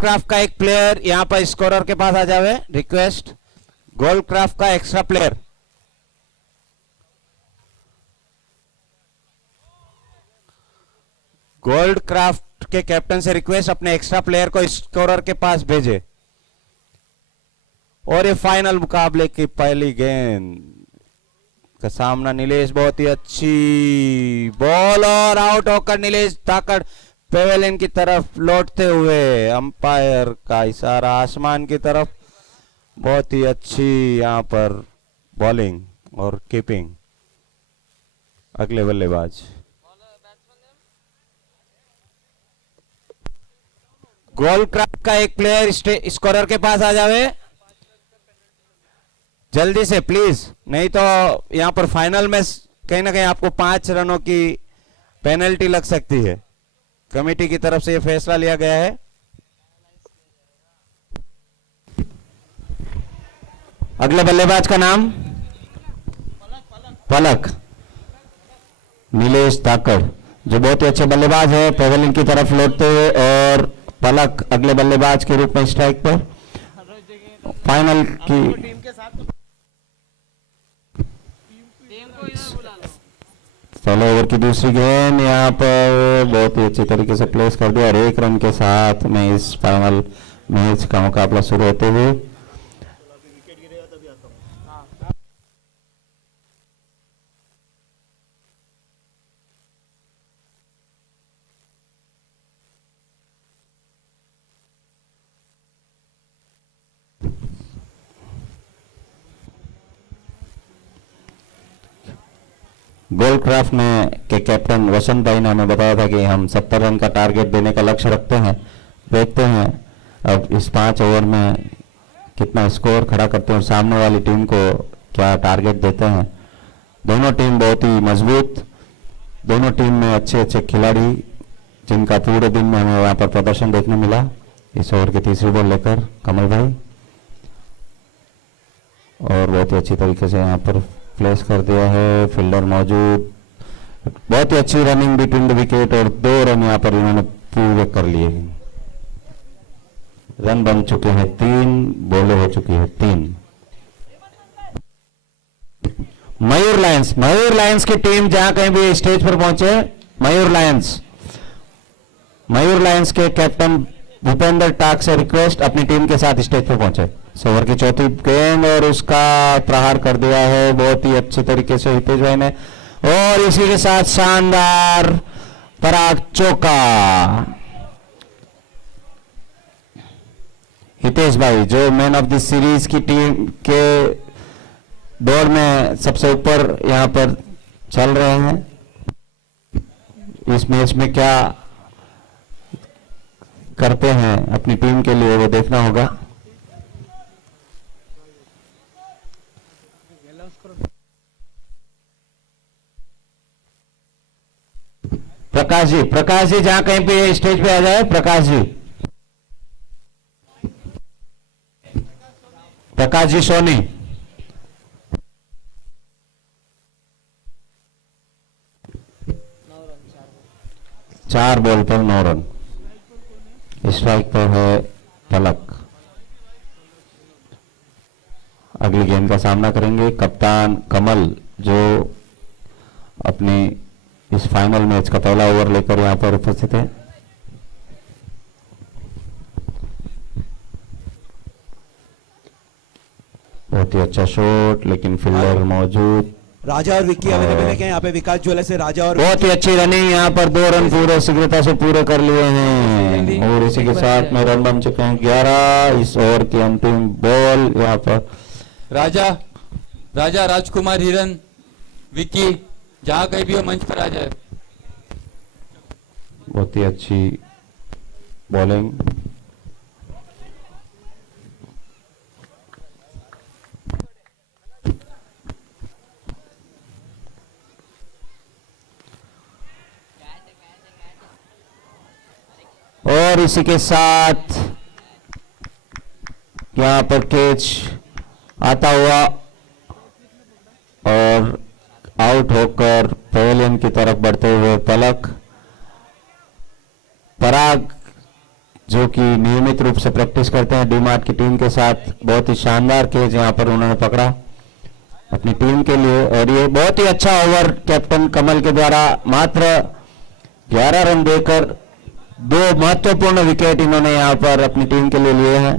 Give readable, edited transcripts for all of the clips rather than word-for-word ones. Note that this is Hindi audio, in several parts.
क्राफ्ट का एक प्लेयर यहाँ पर स्कोरर के पास आ जावे। रिक्वेस्ट गोल्ड क्राफ्ट का एक्स्ट्रा प्लेयर। गोल्ड क्राफ्ट के कैप्टन से रिक्वेस्ट अपने एक्स्ट्रा प्लेयर को स्कोरर के पास भेजे। और ये फाइनल मुकाबले की पहली गेंद का सामना नीलेश, बहुत ही अच्छी बॉल और आउट होकर नीलेश धाकड़ पेवेलियन की तरफ लौटते हुए अंपायर का इशारा आसमान की तरफ। बहुत ही अच्छी यहां पर बॉलिंग और कीपिंग। अगले बल्लेबाज गोल क्राफ्ट का एक प्लेयर स्कोरर के पास आ जावे जल्दी से प्लीज, नहीं तो यहां पर फाइनल में कहीं ना कहीं आपको 5 रनों की पेनल्टी लग सकती है। कमेटी की तरफ से यह फैसला लिया गया है। अगले बल्लेबाज का नाम पलक नीलेश धाकड़, जो बहुत ही अच्छे बल्लेबाज है, पेवेलियन की तरफ लौटते हुए। और पलक अगले बल्लेबाज के रूप में स्ट्राइक पर। फाइनल की पहले ओवर की दूसरी गेंद यहाँ पर बहुत ही अच्छी तरीके से प्लेस कर दिया और 1 रन के साथ में इस फाइनल मैच का मुकाबला शुरू होते हुए। गोल्ड क्राफ्ट में के कैप्टन वसंत भाई ने हमें बताया था कि हम 70 रन का टारगेट देने का लक्ष्य रखते हैं। देखते हैं अब इस 5 ओवर में कितना स्कोर खड़ा करते हैं और सामने वाली टीम को क्या टारगेट देते हैं। दोनों टीम बहुत ही मजबूत, दोनों टीम में अच्छे अच्छे खिलाड़ी जिनका पूरे दिन में हमें यहाँ पर प्रदर्शन देखने मिला। इस ओवर की तीसरी बॉल लेकर कमल भाई और बहुत ही अच्छी तरीके से यहाँ पर प्लेस कर दिया है, फील्डर मौजूद, बहुत ही अच्छी रनिंग बिटवीन द विकेट और 2 रन यहाँ पर इन्होंने पूरे कर लिए हैं। रन बन चुके हैं 3, बॉलें हो चुकी है 3। मयूर लायंस की टीम जहां कहीं भी स्टेज पर पहुंचे, मयूर लायंस के कैप्टन भूपेंद्र टाक से रिक्वेस्ट अपनी टीम के साथ स्टेज पर पहुंचे। ओवर की चौथी गेंद और उसका प्रहार कर दिया है बहुत ही अच्छे तरीके से हितेश भाई ने। और इसी के साथ शानदार पराग चौका। हितेश भाई जो मैन ऑफ द सीरीज की टीम के दौड़ में सबसे ऊपर यहां पर चल रहे हैं, इस मैच में क्या करते हैं अपनी टीम के लिए वो देखना होगा। प्रकाश जी जहां कहीं पे स्टेज पे आ जाए। प्रकाश जी सोनी। 4 बॉल पर 9 रन। स्ट्राइक पर है पलक। अगली गेंद का सामना करेंगे कप्तान कमल, जो अपनी इस फाइनल मैच का पहला ओवर लेकर यहां पर उपस्थित है। बहुत ही अच्छा शॉट, लेकिन फील्डर मौजूद। राजा और विक्की अवेलेबल है क्या यहाँ पे? विकास ज्वेलर से राजा और बहुत ही अच्छी रनिंग यहाँ पर 2 रन पूरे शीघ्रता से पूरे कर लिए हैं और इसी के साथ में रन बन चुके हैं 11। इस ओवर की अंतिम बॉल यहाँ पर राजा राजकुमार हिरन विक्की जहां कहीं भी हो मंच पर आ जाए। बहुत ही अच्छी बॉलिंग। और इसी के साथ यहां पर कैच आता हुआ और आउट होकर पेवेलियन की तरफ बढ़ते हुए पराग जो कि नियमित रूप से प्रैक्टिस करते हैं डीमार्ट की टीम के साथ। बहुत ही शानदार कैच यहाँ पर उन्होंने पकड़ा अपनी टीम के लिए, और ये बहुत ही अच्छा ओवर कैप्टन कमल के द्वारा मात्र 11 रन देकर 2 महत्वपूर्ण विकेट इन्होंने यहाँ पर अपनी टीम के लिए लिए हैं।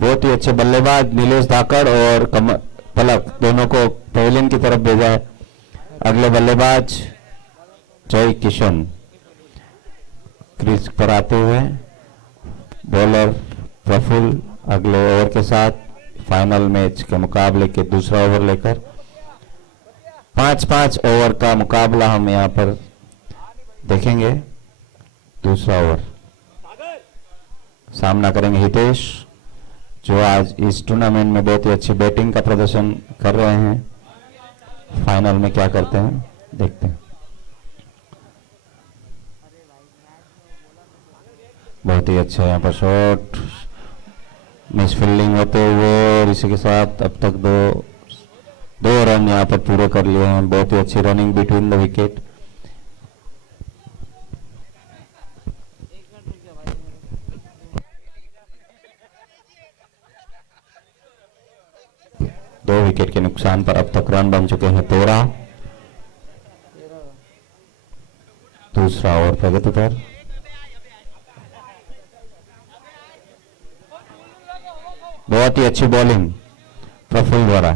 बहुत ही अच्छे बल्लेबाज नीलेश धाकड़ और पलक दोनों को पवेलियन की तरफ भेजा है। अगले बल्लेबाज जय किशन क्रीज पर आते हुए, बॉलर प्रफुल्ल अगले ओवर के साथ फाइनल मैच के मुकाबले के दूसरा ओवर लेकर 5-5 ओवर का मुकाबला हम यहां पर देखेंगे। दूसरा ओवर सामना करेंगे हितेश, जो आज इस टूर्नामेंट में बहुत ही अच्छी बैटिंग का प्रदर्शन कर रहे हैं। फाइनल में क्या करते हैं देखते हैं। बहुत ही अच्छा यहाँ पर शॉट, मिस फील्डिंग होते हुए, और इसी के साथ अब तक दो रन यहाँ पर पूरे कर लिए हैं। बहुत ही अच्छी रनिंग बिटवीन द विकेट। दो विकेट के नुकसान पर अब तक रन बन चुके हैं 13। दूसरा ओवर प्रगति पर। बहुत ही अच्छी बॉलिंग प्रफुल्ल द्वारा।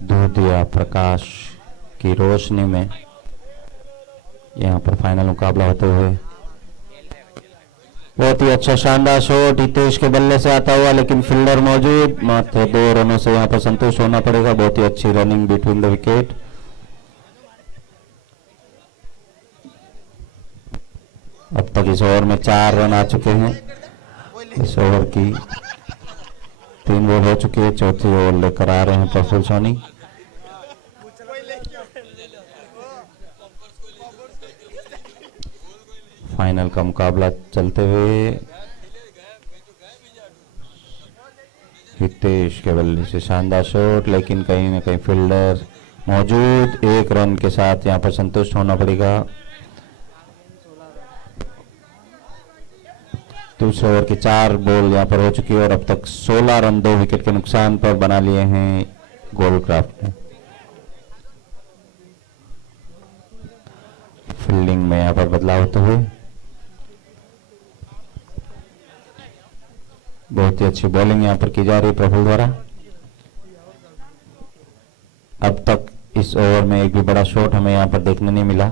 दूधिया प्रकाश की रोशनी में यहां पर फाइनल मुकाबला होते हुए, बहुत ही अच्छा शानदार शॉट हितेश के बल्ले से आता हुआ, लेकिन फील्डर मौजूद, मात्र 2 रनों से यहां पर संतुष्ट होना पड़ेगा। बहुत ही अच्छी रनिंग बिटवीन द विकेट। अब तक इस ओवर में 4 रन आ चुके हैं। इस ओवर की 3 बॉल हो चुकी है, चौथी ओवर लेकर आ रहे हैं प्रफुल्ल सोनी। फाइनल का मुकाबला चलते हुए हितेश के बल्ले से शानदार शॉट, लेकिन कहीं ना कहीं फील्डर मौजूद। 1 रन के साथ यहां पर संतुष्ट होना पड़ेगा। दूसरे ओवर की 4 बॉल यहां पर हो चुकी है, और अब तक 16 रन 2 विकेट के नुकसान पर बना लिए हैं गोल्डक्राफ्ट ने। फील्डिंग में यहां पर बदलाव होते हुए बहुत ही अच्छी बॉलिंग यहां पर की जा रही है प्रफुल्ल द्वारा। अब तक इस ओवर में एक भी बड़ा शॉट हमें यहां पर देखने नहीं मिला।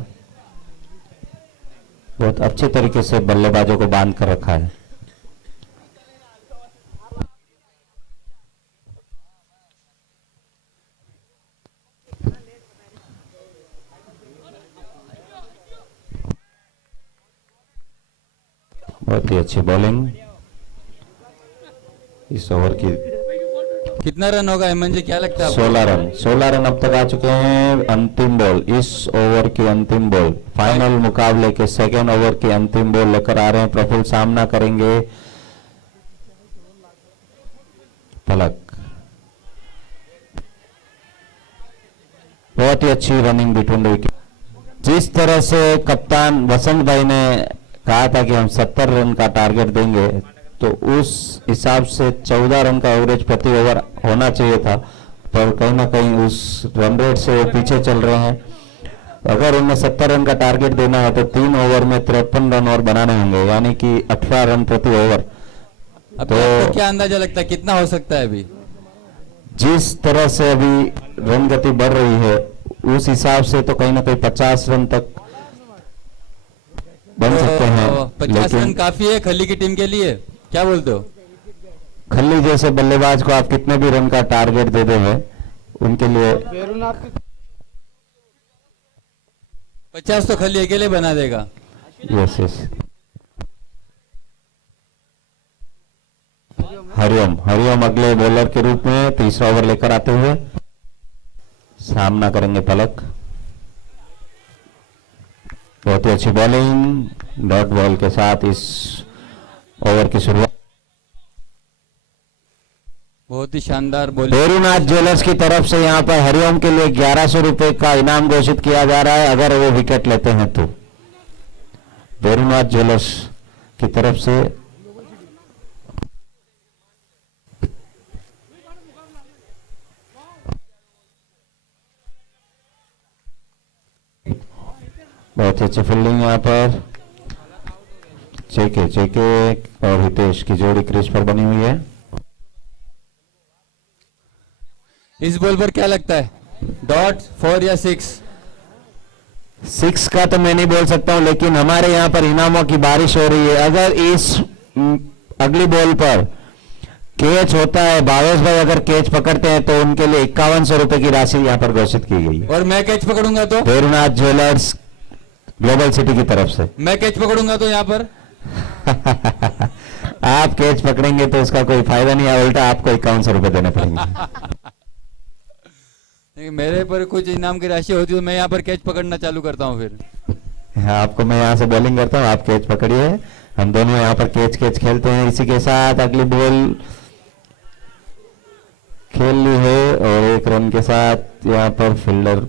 बहुत अच्छे तरीके से बल्लेबाजों को बांध कर रखा है। बहुत ही अच्छी बॉलिंग इस ओवर की। कितना रन होगा हेमंत जी, क्या लगता है आपको? 16 रन अब तक आ चुके हैं। अंतिम बॉल, इस ओवर की अंतिम बॉल, फाइनल मुकाबले के सेकेंड ओवर की अंतिम बॉल लेकर आ रहे हैं प्रफुल्ल। सामना करेंगे पलक। बहुत ही अच्छी रनिंग बिटवीन द विकेट। जिस तरह से कप्तान वसंत भाई ने कहा था कि हम 70 रन का टारगेट देंगे, तो उस हिसाब से 14 रन का एवरेज प्रति ओवर होना चाहिए था, पर कहीं ना कहीं उस रन रेट से वो पीछे चल रहे हैं। अगर उन्हें 70 रन का टारगेट देना है तो 3 ओवर में 53 रन और बनाने होंगे, यानी कि 18 रन प्रति ओवर। अब तो आपको क्या अंदाजा लगता है कितना हो सकता है अभी? जिस तरह से अभी रन गति बढ़ रही है उस हिसाब से तो कहीं ना कहीं 50 रन तक बन सकते हैं। 50 रन काफी है खली की टीम के लिए, क्या बोलते हो? खल्ली जैसे बल्लेबाज को आप कितने भी रन का टारगेट दे देंगे, उनके लिए 50 तो खली अकेले बना देगा। Yes yes. हरिओम अगले बॉलर के रूप में तीसरा ओवर लेकर आते हुए सामना करेंगे पलक। बहुत ही अच्छी बॉलिंग डॉट बॉल के साथ इस ओवर की शुरुआत। बहुत ही शानदार बॉलिंग। बेरुनाथ ज्वेलर्स की तरफ से यहां पर हरिओम के लिए 1100 रुपए का इनाम घोषित किया जा रहा है अगर वो विकेट लेते हैं तो। बेरुनाथ ज्वेलर्स की तरफ से बहुत ही अच्छी फील्डिंग यहां पर। चेके और हितेश की जोड़ी क्रीज पर बनी हुई है। इस बॉल पर क्या लगता है, डॉट 4 या 6? 6 का तो मैं नहीं बोल सकता हूं, लेकिन हमारे यहां पर इनामों की बारिश हो रही है। अगर इस अगली बॉल पर कैच होता है, भावेश भाई अगर कैच पकड़ते हैं तो उनके लिए 5100 रुपए की राशि यहां पर घोषित की गई है। और मैं कैच पकड़ूंगा तो? बेरुनाथ ज्वेलर्स ग्लोबल सिटी की तरफ से। मैं कैच पकड़ूंगा तो यहाँ पर आप कैच पकड़ेंगे तो उसका कोई फायदा नहीं है, उल्टा आपको 5100 रुपए देने पड़ेंगे। मेरे पर कुछ इनाम की राशि होती है तो मैं यहाँ पर कैच पकड़ना चालू करता हूँ फिर। हाँ, आपको मैं यहाँ से बॉलिंग करता हूँ, आप कैच पकड़िए। हम दोनों यहाँ पर कैच खेलते हैं। इसी के साथ अगली बॉल खेल ली है और 1 रन के साथ यहाँ पर फील्डर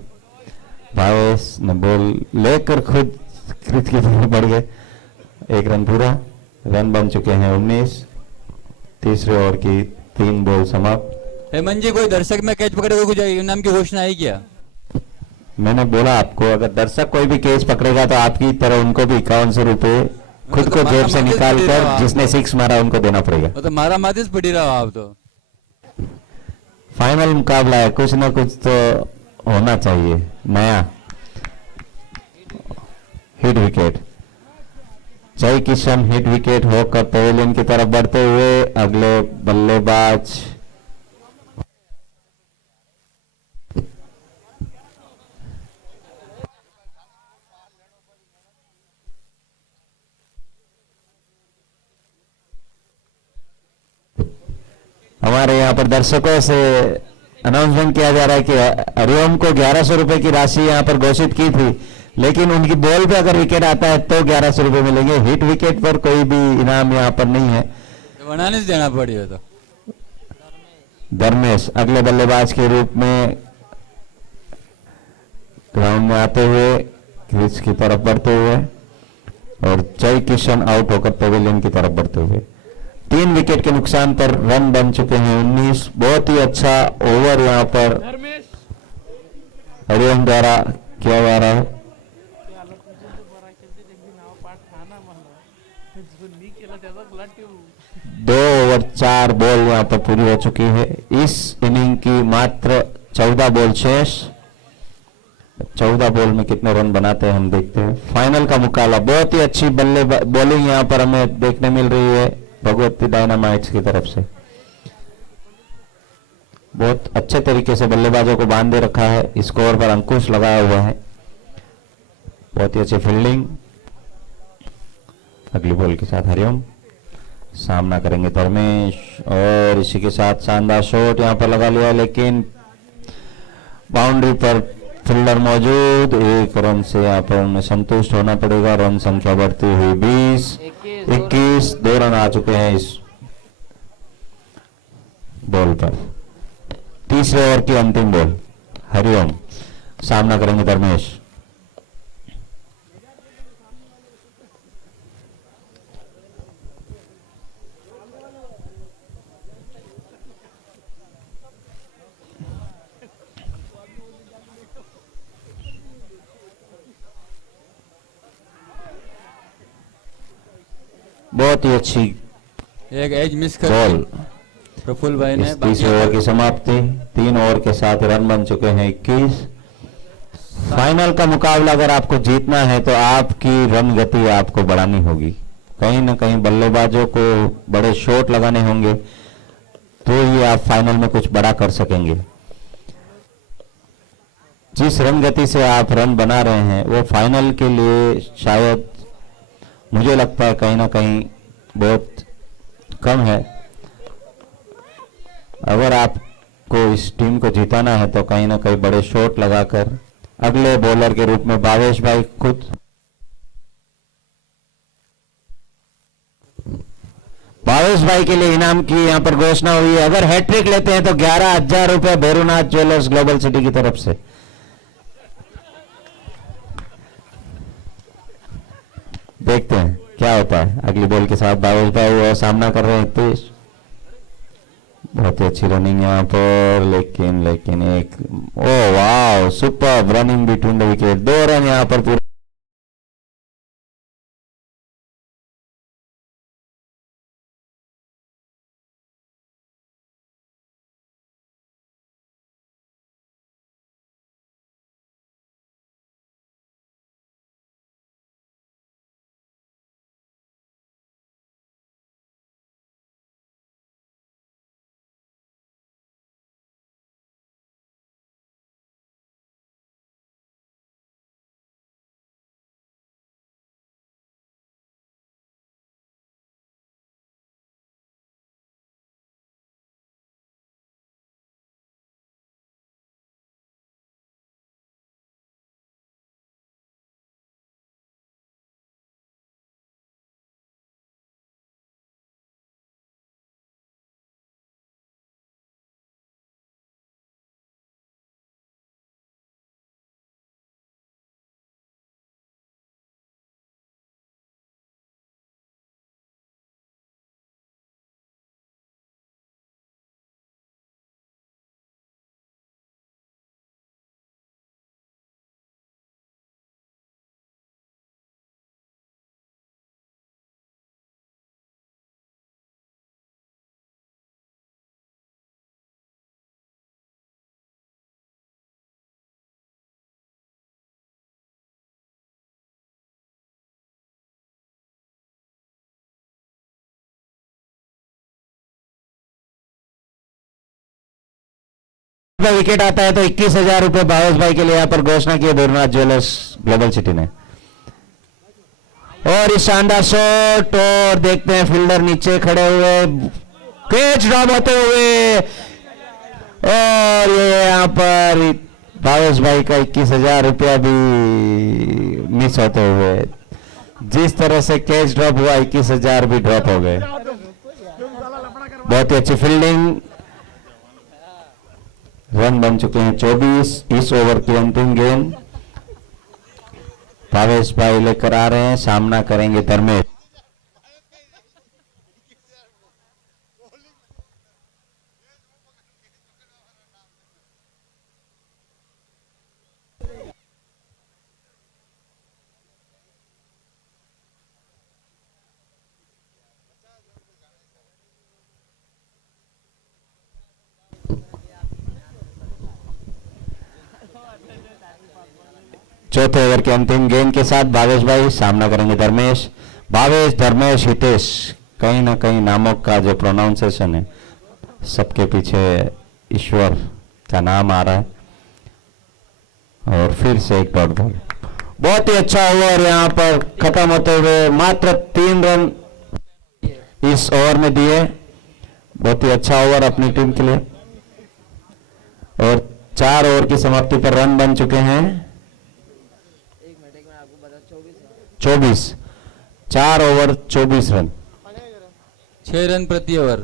भावेश ने बॉल लेकर खुद क्रीज की तरफ बढ़ गए। 1 रन पूरा, रन बन चुके हैं 19। तीसरे ओवर की 3 बॉल समाप्त। हेमंत जी, कोई दर्शक में कैच पकड़े कोई इनाम की घोषणा है क्या? मैंने बोला आपको, अगर दर्शक कोई भी कैच पकड़ेगा तो आपकी तरह उनको भी 5100 रुपए खुद को जेब से निकाल कर जिसने 6 मारा उनको देना पड़ेगा। तो मारा मातिस पड़ी रहा आप तो। फाइनल मुकाबला है, कुछ ना कुछ तो होना चाहिए नया। हिट विकेट, जय किशन हिट विकेट होकर पवेलियन की तरफ बढ़ते हुए अगले बल्लेबाज हमारे यहाँ पर दर्शकों से अनाउंसमेंट किया जा रहा है कि हरिओम को 1100 रुपए की राशि यहाँ पर घोषित की थी, लेकिन उनकी बॉल पे अगर विकेट आता है तो 1100 रुपए मिलेंगे। हिट विकेट पर कोई भी इनाम यहाँ पर नहीं है। बनाने से देना पड़ेगा। तो धर्मेश अगले बल्लेबाज के रूप में ग्राउंड में आते हुए क्रीज की तरफ बढ़ते हुए और जय किशन आउट होकर पवेलियन की तरफ बढ़ते हुए 3 विकेट के नुकसान पर रन बन चुके हैं 19। बहुत ही अच्छा ओवर यहाँ पर हरिओम द्वारा किया जा रहा है। 2 ओवर 4 बॉल यहाँ पर पूरी हो चुकी है। इस इनिंग की मात्र 14 बॉल शेष। 14 बॉल में कितने रन बनाते हैं हम देखते हैं। फाइनल का मुकाबला, बहुत ही अच्छी बॉलिंग यहाँ पर हमें देखने मिल रही है भगवती डायनामाइट्स की तरफ से। बहुत अच्छे तरीके से बल्लेबाजों को बांध दे रखा है, स्कोर पर अंकुश लगाया हुआ है। बहुत ही अच्छी फील्डिंग। अगली बॉल के साथ हरिओम सामना करेंगे धर्मेश और इसी के साथ शानदार शॉट यहां पर लगा लिया, लेकिन बाउंड्री पर फील्डर मौजूद। 1 रन से यहाँ पर उन्हें संतुष्ट होना पड़ेगा। रन संख्या बढ़ती हुई 20, 21, 2 रन आ चुके हैं इस बॉल पर। तीसरे ओवर की अंतिम बॉल हरिओम सामना करेंगे धर्मेश। बहुत ही अच्छी एक एज मिस कर बॉल। प्रफुल्ल भाई ने। तीसरे ओवर की समाप्ति। 3 ओवर के साथ रन बन चुके हैं 21। फाइनल का मुकाबला अगर आपको जीतना है तो आपकी रन गति आपको बढ़ानी होगी। कहीं ना कहीं बल्लेबाजों को बड़े शॉट लगाने होंगे तो ही आप फाइनल में कुछ बड़ा कर सकेंगे। जिस रन गति से आप रन बना रहे हैं वो फाइनल के लिए शायद मुझे लगता है कहीं ना कहीं बहुत कम है। अगर आपको इस टीम को जिताना है तो कहीं ना कहीं बड़े शॉट लगाकर अगले बॉलर के रूप में भावेश भाई खुद भावेश भाई के लिए इनाम की यहां पर घोषणा हुई है। अगर हैट्रिक लेते हैं तो 11,000 रुपए भैरवनाथ ज्वेलर्स ग्लोबल सिटी की तरफ से। देखते हैं क्या होता है अगली बॉल के साथ। भावेश भाई वो सामना कर रहे हैं हितेश। बहुत ही अच्छी रनिंग यहां पर, लेकिन एक ओ वाह super running between the wicket. 2 run यहां पर पूरे। विकेट आता है तो 21,000 रुपए भावेश भाई के लिए यहां पर घोषणा की है भैरवनाथ ज्वेलर्स ग्लोबल सिटी ने। और इस शानदार शॉट, और देखते हैं फील्डर नीचे खड़े हुए, कैच ड्रॉप होते हुए, और ये यहां पर भावेश भाई का 21,000 रुपया भी मिस होते हुए। जिस तरह से कैच ड्रॉप हुआ 21,000 भी ड्रॉप हो गए। बहुत ही अच्छी फील्डिंग। रन बन चुके हैं 24 इस ओवर की अंतिम गेंद। भावेश भाई लेकर आ रहे हैं, सामना करेंगे धर्मेश। चौथे ओवर के अंतिम गेंद के साथ भावेश भाई सामना करेंगे धर्मेश। भावेश, धर्मेश, हितेश, कहीं ना कहीं नामों का जो प्रोनाउंसिएशन है सबके पीछे ईश्वर का नाम आ रहा है। और फिर से एक डॉट बॉल। बहुत ही अच्छा ओवर यहां पर खत्म होते हुए मात्र 3 रन इस ओवर में दिए। बहुत ही अच्छा ओवर अपनी टीम के लिए। और 4 ओवर की समाप्ति पर रन बन चुके हैं 24। 4 ओवर 24 रन, 6 रन प्रति ओवर।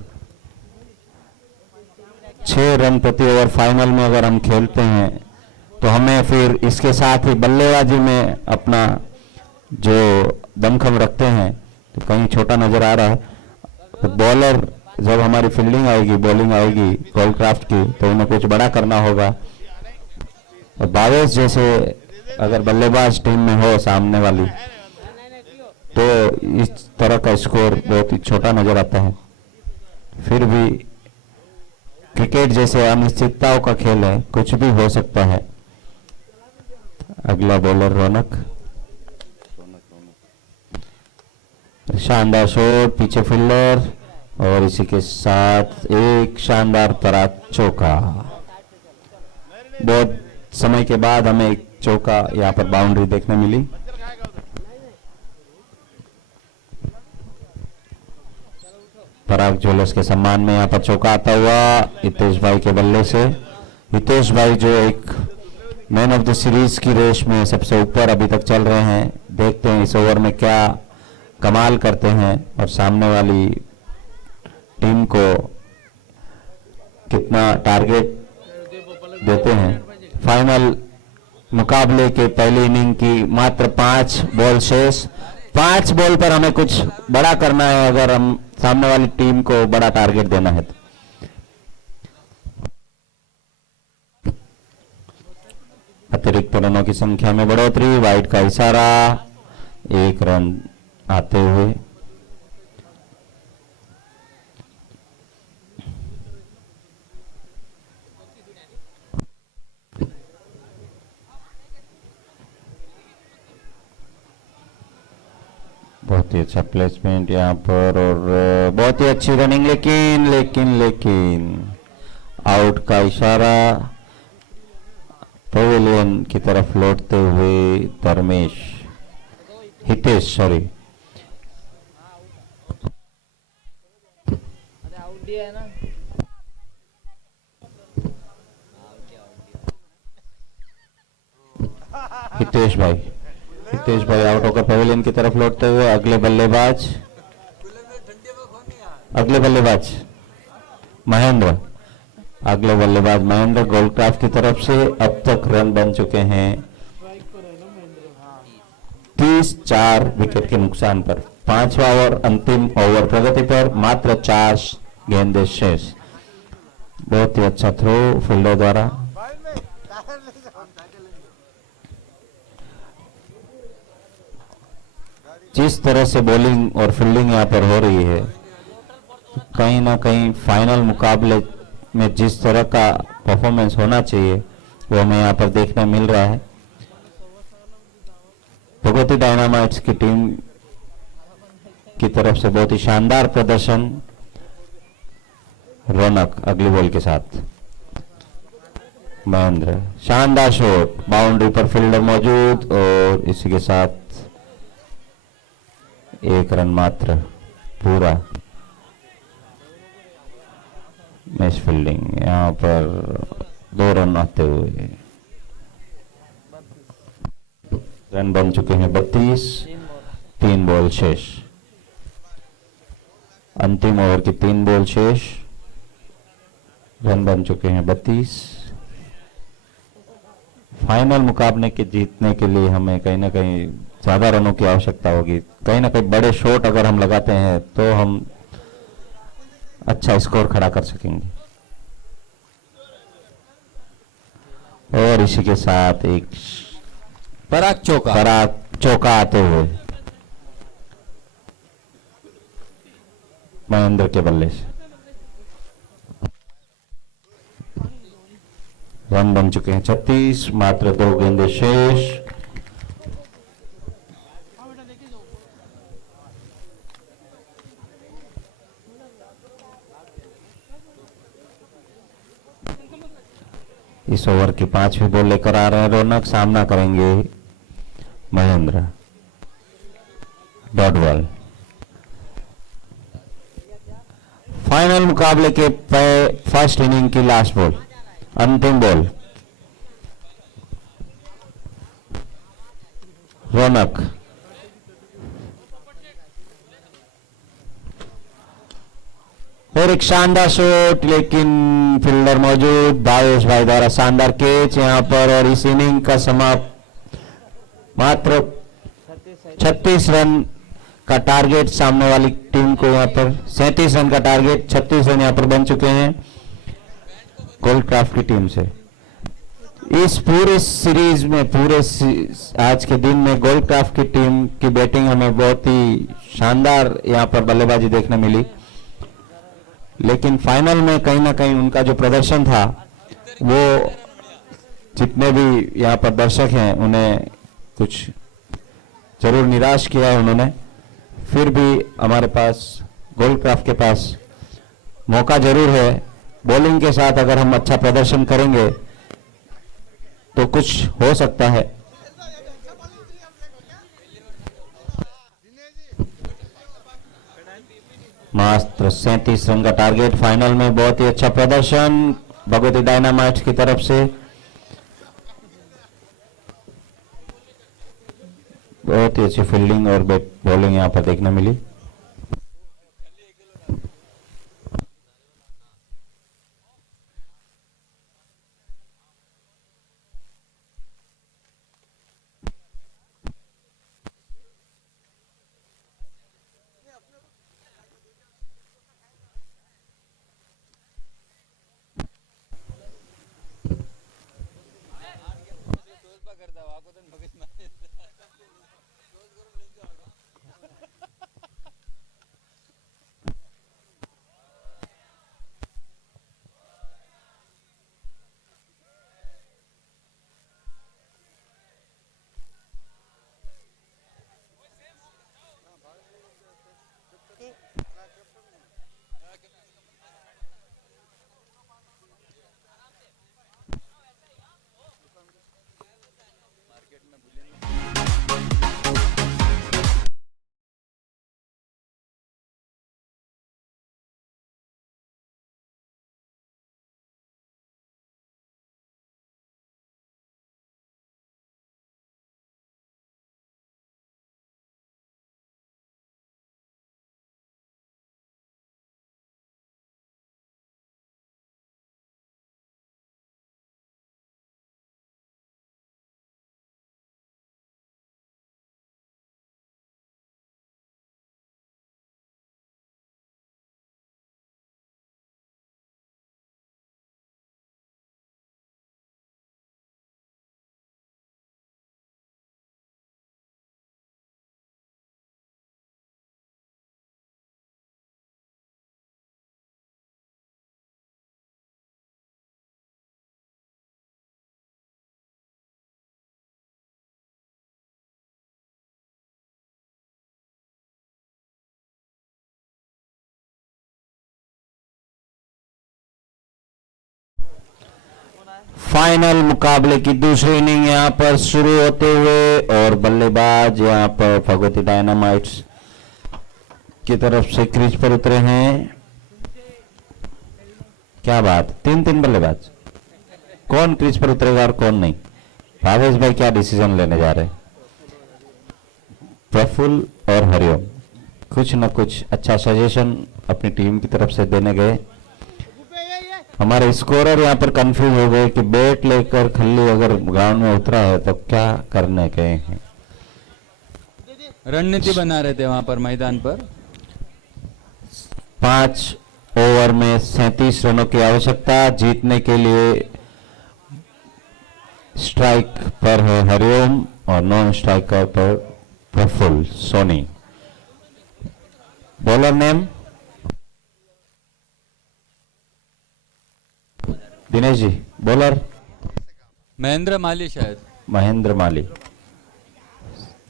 6 रन प्रति ओवर। फाइनल में अगर हम खेलते हैं तो हमें फिर इसके साथ ही बल्लेबाजी में अपना जो दमखम रखते हैं तो कहीं छोटा नजर आ रहा है। तो बॉलर जब हमारी फील्डिंग आएगी, बॉलिंग आएगी गोल्डक्राफ्ट की, तो उन्हें कुछ बड़ा करना होगा। और भावेश जैसे अगर बल्लेबाज टीम में हो सामने वाली, तो इस तरह का स्कोर बहुत ही छोटा नजर आता है। फिर भी क्रिकेट जैसे अनिश्चितताओं का खेल है, कुछ भी हो सकता है। अगला बॉलर रौनक, शानदार शॉट, पीछे फील्डर, और इसी के साथ एक शानदार तरा चौका। बहुत समय के बाद हमें एक चौका यहां पर बाउंड्री देखने मिली। पराग ज्वेलर्स के सम्मान में यहां पर चौका आता हुआ हितेश भाई के बल्ले से। हितेश भाई जो एक मैन ऑफ द सीरीज की रेस में सबसे ऊपर अभी तक चल रहे हैं। देखते हैं इस ओवर में क्या कमाल करते हैं और सामने वाली टीम को कितना टारगेट देते हैं। फाइनल मुकाबले के पहली इनिंग की मात्र 5 बॉल शेष। 5 बॉल पर हमें कुछ बड़ा करना है अगर हम सामने वाली टीम को बड़ा टारगेट देना है तो। अतिरिक्त रनों की संख्या में बढ़ोतरी, वाइड का इशारा, 1 रन आते हुए। बहुत ही अच्छा प्लेसमेंट यहाँ पर और बहुत ही अच्छी रनिंग, लेकिन लेकिन लेकिन आउट का इशारा पवेलियन की तरफ लौटते हुए धर्मेश, हितेश सॉरी। हितेश भाई आउट होकर पवेलियन की तरफ लौटते हुए अगले बल्लेबाज महेंद्र। अगले बल्लेबाज महेंद्र गोल्डक्राफ्ट की तरफ से। अब तक रन बन चुके हैं 30, 4 विकेट के नुकसान पर। 5वां ओवर अंतिम ओवर प्रगति पर, मात्र 4 गेंदें शेष। बहुत ही अच्छा थ्रो फील्डर द्वारा। जिस तरह से बॉलिंग और फील्डिंग यहाँ पर हो रही है, कहीं ना कहीं फाइनल मुकाबले में जिस तरह का परफॉर्मेंस होना चाहिए वो हमें यहाँ पर देखने मिल रहा है। भगवती डायनामाइट्स की टीम की तरफ से बहुत ही शानदार प्रदर्शन। रौनक अगली बॉल के साथ। महेंद्र शानदार शॉट, बाउंड्री पर फील्डर मौजूद और इसी के साथ 1 रन मात्र पूरा। मैच फील्डिंग यहाँ पर 2 रन आते हुए। रन बन चुके हैं 32, 3 बॉल शेष। अंतिम ओवर की 3 बॉल शेष। रन बन चुके हैं 32। फाइनल मुकाबले के जीतने के लिए हमें कहीं ना कहीं ज्यादा रनों की आवश्यकता होगी। कहीं ना कहीं बड़े शॉट अगर हम लगाते हैं तो हम अच्छा स्कोर खड़ा कर सकेंगे। और इसी के साथ एक पराग चौका आते हुए महेंद्र के बल्ले से। रन बन चुके हैं 36, मात्र 2 गेंदें शेष। इस ओवर की 5वीं बॉल लेकर आ रहे हैं रौनक। सामना करेंगे महेंद्र। Dot ball. फाइनल मुकाबले के फर्स्ट इनिंग की लास्ट बॉल, अंतिम बॉल। रौनक और एक शानदार शॉट, लेकिन फील्डर मौजूद। भावेश भाई द्वारा शानदार कैच यहाँ पर। और इस इनिंग का समाप्त मात्र 36 रन का टारगेट सामने वाली टीम को यहाँ पर 37 रन का टारगेट, 36 रन यहाँ पर बन चुके हैं गोल्डक्राफ्ट की टीम से। इस पूरे सीरीज में आज के दिन में गोल्डक्राफ्ट की टीम की बैटिंग हमें बहुत ही शानदार यहाँ पर बल्लेबाजी देखने मिली, लेकिन फाइनल में कहीं ना कहीं उनका जो प्रदर्शन था वो जितने भी यहाँ पर दर्शक हैं उन्हें कुछ जरूर निराश किया है उन्होंने। फिर भी हमारे पास गोल्डक्राफ्ट के पास मौका जरूर है। बॉलिंग के साथ अगर हम अच्छा प्रदर्शन करेंगे तो कुछ हो सकता है। मात्र 37 रन का टारगेट। फाइनल में बहुत ही अच्छा प्रदर्शन भगवती डायनामाइट्स की तरफ से। बहुत ही अच्छी फील्डिंग और बॉलिंग यहां पर देखने मिली। फाइनल मुकाबले की दूसरी इनिंग यहां पर शुरू होते हुए और बल्लेबाज यहां पर भगवती डायनामाइट्स की तरफ से क्रीज पर उतरे हैं। क्या बात, तीन तीन बल्लेबाज, कौन क्रीज पर उतरेगा और कौन नहीं? भावेश भाई क्या डिसीजन लेने जा रहे हैं? प्रफुल्ल और हरिओम कुछ न कुछ अच्छा सजेशन अपनी टीम की तरफ से देने गए। हमारे स्कोरर यहाँ पर कंफ्यूज हो गए कि बैट लेकर खल्ली अगर ग्राउंड में उतरा है तो क्या करने गए हैं। रणनीति बना रहे थे वहां पर मैदान पर। 5 ओवर में 37 रनों की आवश्यकता जीतने के लिए। स्ट्राइक पर है हरिओम और नॉन स्ट्राइकर पर Praful Soni. Bowler name Dinesh ji, bowler Mahendra माली शायद। महेंद्र माली।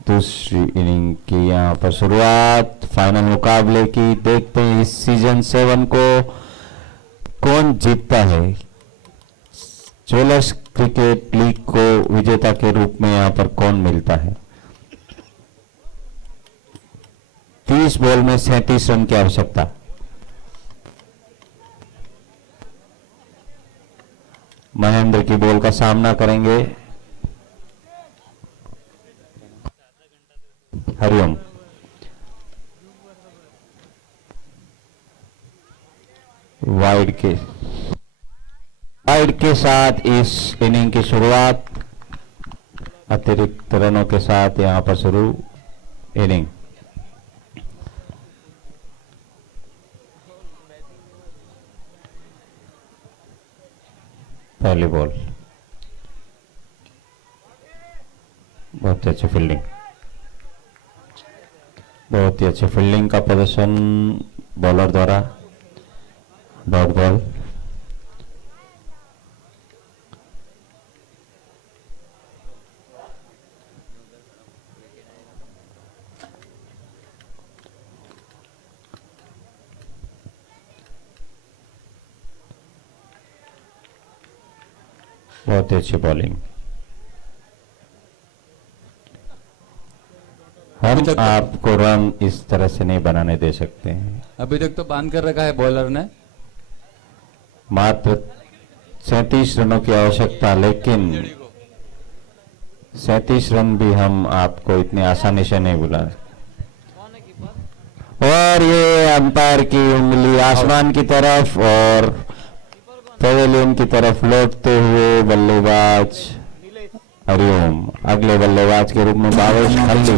दूसरी इनिंग की यहां पर शुरुआत फाइनल मुकाबले की। देखते हैं इस सीजन 7 को कौन जीतता है। ज्वेलर्स क्रिकेट लीग को विजेता के रूप में यहां पर कौन मिलता है। 30 बॉल में 37 रन की आवश्यकता। महेंद्र की बॉल का सामना करेंगे हरिओम। वाइड के साथ इस इनिंग की शुरुआत। अतिरिक्त रनों के साथ यहां पर शुरू इनिंग। पहली बॉल, बहुत ही अच्छी फील्डिंग, बहुत ही अच्छी फील्डिंग का प्रदर्शन बॉलर द्वारा। Dot ball. बहुत ही अच्छी बॉलिंग। हम आपको रन इस तरह से नहीं बनाने दे सकते हैं। अभी तक तो बांध कर रखा है बॉलर ने। मात्र 37 रनों की आवश्यकता, लेकिन 37 रन भी हम आपको इतनी आसानी से नहीं बुला। और ये अंपायर की उंगली आसमान की तरफ और पवेलियन की तरफ लौटते हुए बल्लेबाज हरिओम। अगले बल्लेबाज के रूप में भावेश खल्ली।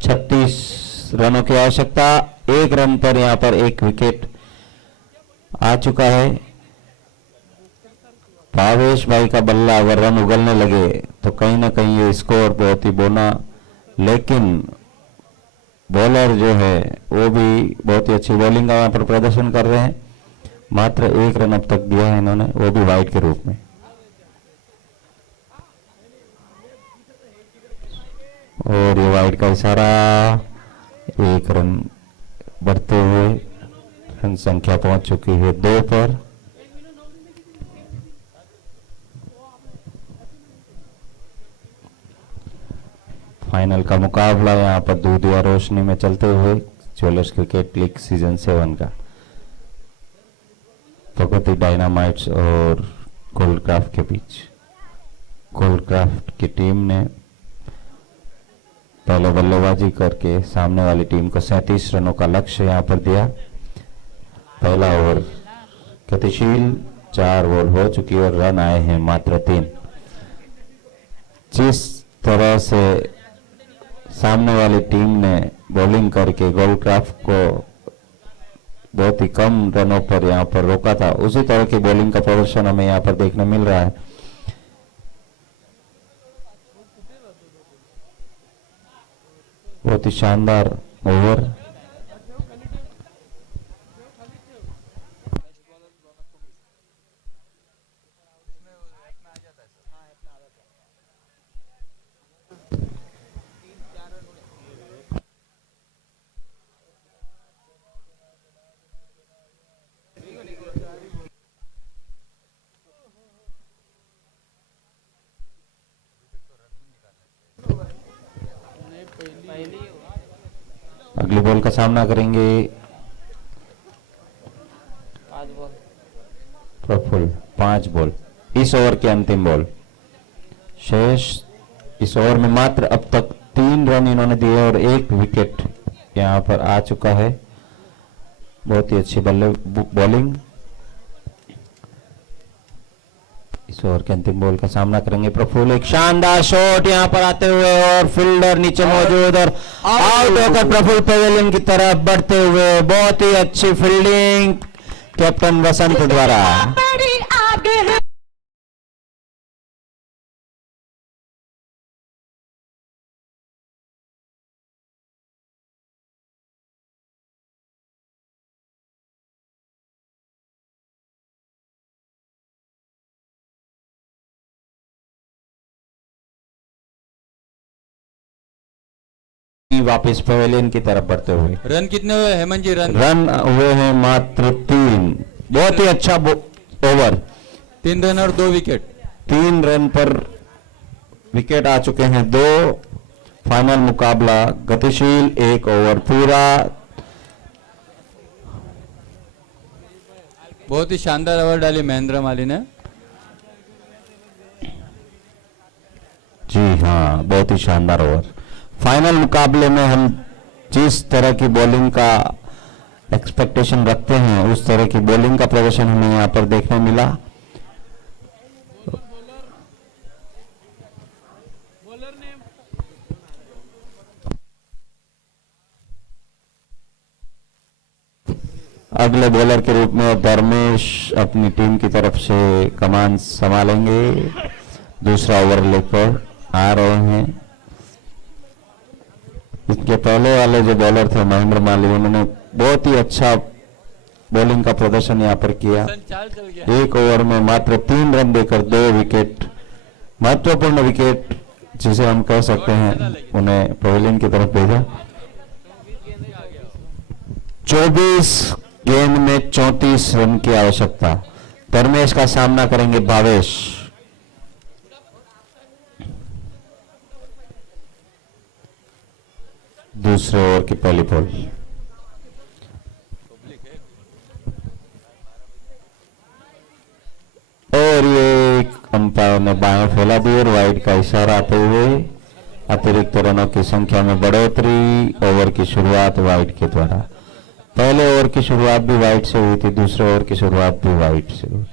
छत्तीस रनों की आवश्यकता, 1 रन पर यहां पर 1 विकेट आ चुका है। भावेश भाई का बल्ला अगर रन उगलने लगे तो कहीं ना कहीं ये स्कोर बहुत ही बोना, लेकिन बॉलर जो है वो भी बहुत ही अच्छी बॉलिंग का यहाँ पर प्रदर्शन कर रहे हैं। मात्र 1 रन अब तक दिया है इन्होंने, वो भी वाइड के रूप में। और ये वाइड का इशारा, 1 रन बढ़ते हुए रन संख्या पहुंच चुकी है 2 पर। फाइनल का मुकाबला यहां पर दूधिया रोशनी में चलते हुए ज्वेलर्स क्रिकेट लीग सीजन 7 का भगवती डायनामाइट्स और गोल्डक्राफ्ट के बीच। गोल्डक्राफ्ट की टीम ने पहले बल्लेबाजी करके सामने वाली टीम को 37 रनों का लक्ष्य यहां पर दिया। पहला ओवर गतिशील, 4 बॉल हो चुकी और रन आए हैं मात्र 3। जिस तरह से सामने वाली टीम ने बॉलिंग करके गोल्डक्राफ्ट को बहुत ही कम रनों पर यहां पर रोका था, उसी तरह की बॉलिंग का प्रदर्शन हमें यहां पर देखने मिल रहा है। बहुत ही शानदार ओवर। अगली बॉल का सामना करेंगे प्रफुल्ल। 5 बॉल, इस ओवर की अंतिम बॉल शेष। इस ओवर में मात्र अब तक 3 रन इन्होंने दिए और 1 विकेट यहां पर आ चुका है। बहुत ही अच्छी बॉलिंग। इस ओवर के अंतिम बॉल का सामना करेंगे प्रफुल्ल। एक शानदार शॉट यहां पर आते हुए और फील्डर नीचे मौजूद और आउट होकर प्रफुल्ल पवेलियन की तरफ बढ़ते हुए। बहुत ही अच्छी फील्डिंग कैप्टन वसंत द्वारा। वापस पवेलियन की तरफ बढ़ते हुए। रन कितने हुए हेमंत जी? रन हुए हैं मात्र 3। बहुत ही अच्छा ओवर। 3 रन और 2 विकेट। 3 रन पर विकेट आ चुके हैं 2। फाइनल मुकाबला गतिशील, 1 ओवर पूरा। बहुत ही शानदार ओवर डाली महेंद्र माली ने। जी हाँ, बहुत ही शानदार ओवर। फाइनल मुकाबले में हम जिस तरह की बॉलिंग का एक्सपेक्टेशन रखते हैं उस तरह की बॉलिंग का प्रदर्शन हमें यहां पर देखने मिला। अगले बॉलर के रूप में धर्मेश अपनी टीम की तरफ से कमान संभालेंगे। दूसरा ओवर लेकर आ रहे हैं। इसके पहले वाले जो बॉलर थे महेंद्र माली, उन्होंने बहुत ही अच्छा बॉलिंग का प्रदर्शन यहां पर किया। 1 ओवर में मात्र 3 रन देकर 2 विकेट, महत्वपूर्ण विकेट जिसे हम कह सकते हैं, उन्हें पवेलियन की तरफ भेजा। 24 गेंद में 34 रन की आवश्यकता। धर्मेश का सामना करेंगे भावेश। दूसरे ओवर की पहली बॉल। और ये अंपायर ने बाएं फैला दी और वाइड का इशारा आते हुए अतिरिक्त रनों की संख्या में बढ़ोतरी। ओवर की शुरुआत वाइड के द्वारा। पहले ओवर की शुरुआत भी वाइड से हुई थी, दूसरे ओवर की शुरुआत भी वाइड से हुई।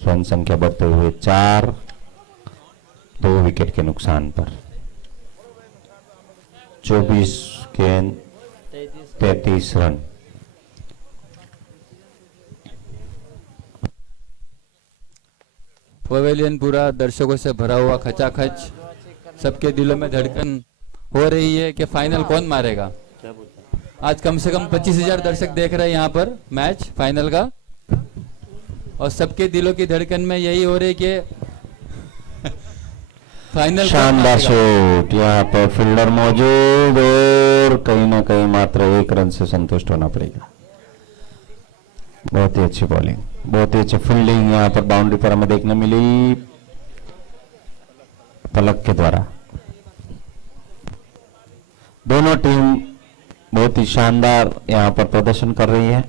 रन संख्या बढ़ते हुए 4, 2 विकेट के नुकसान पर। 24 गेंद 33 रन। पवेलियन पूरा दर्शकों से भरा हुआ, खचाखच, सबके दिलों में धड़कन हो रही है कि फाइनल कौन मारेगा। आज कम से कम 25,000 दर्शक देख रहे हैं यहाँ पर मैच फाइनल का, और सबके दिलों की धड़कन में यही हो रही कि फाइनल शानदार शॉट, यहाँ पर फील्डर मौजूद और कहीं ना कहीं मात्र 1 रन से संतुष्ट होना पड़ेगा। बहुत ही अच्छी बॉलिंग, बहुत ही अच्छी फील्डिंग यहाँ पर बाउंड्री पर हमें देखने मिली पलक के द्वारा। दोनों टीम बहुत ही शानदार यहाँ पर प्रदर्शन कर रही है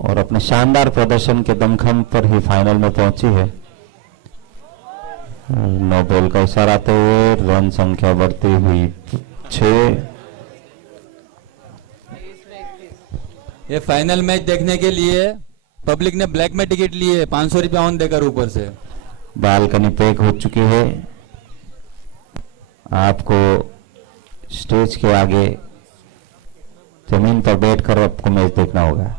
और अपने शानदार प्रदर्शन के दमखम पर ही फाइनल में पहुंची है। नो बॉल का इशारा आते हुए रन संख्या बढ़ती हुई 6। ये फाइनल मैच देखने के लिए पब्लिक ने ब्लैक में टिकट ली है, 500 रुपया ऑन देकर ऊपर से। बालकनी पैक हो चुकी है। आपको स्टेज के आगे जमीन पर बैठकर आपको मैच देखना होगा।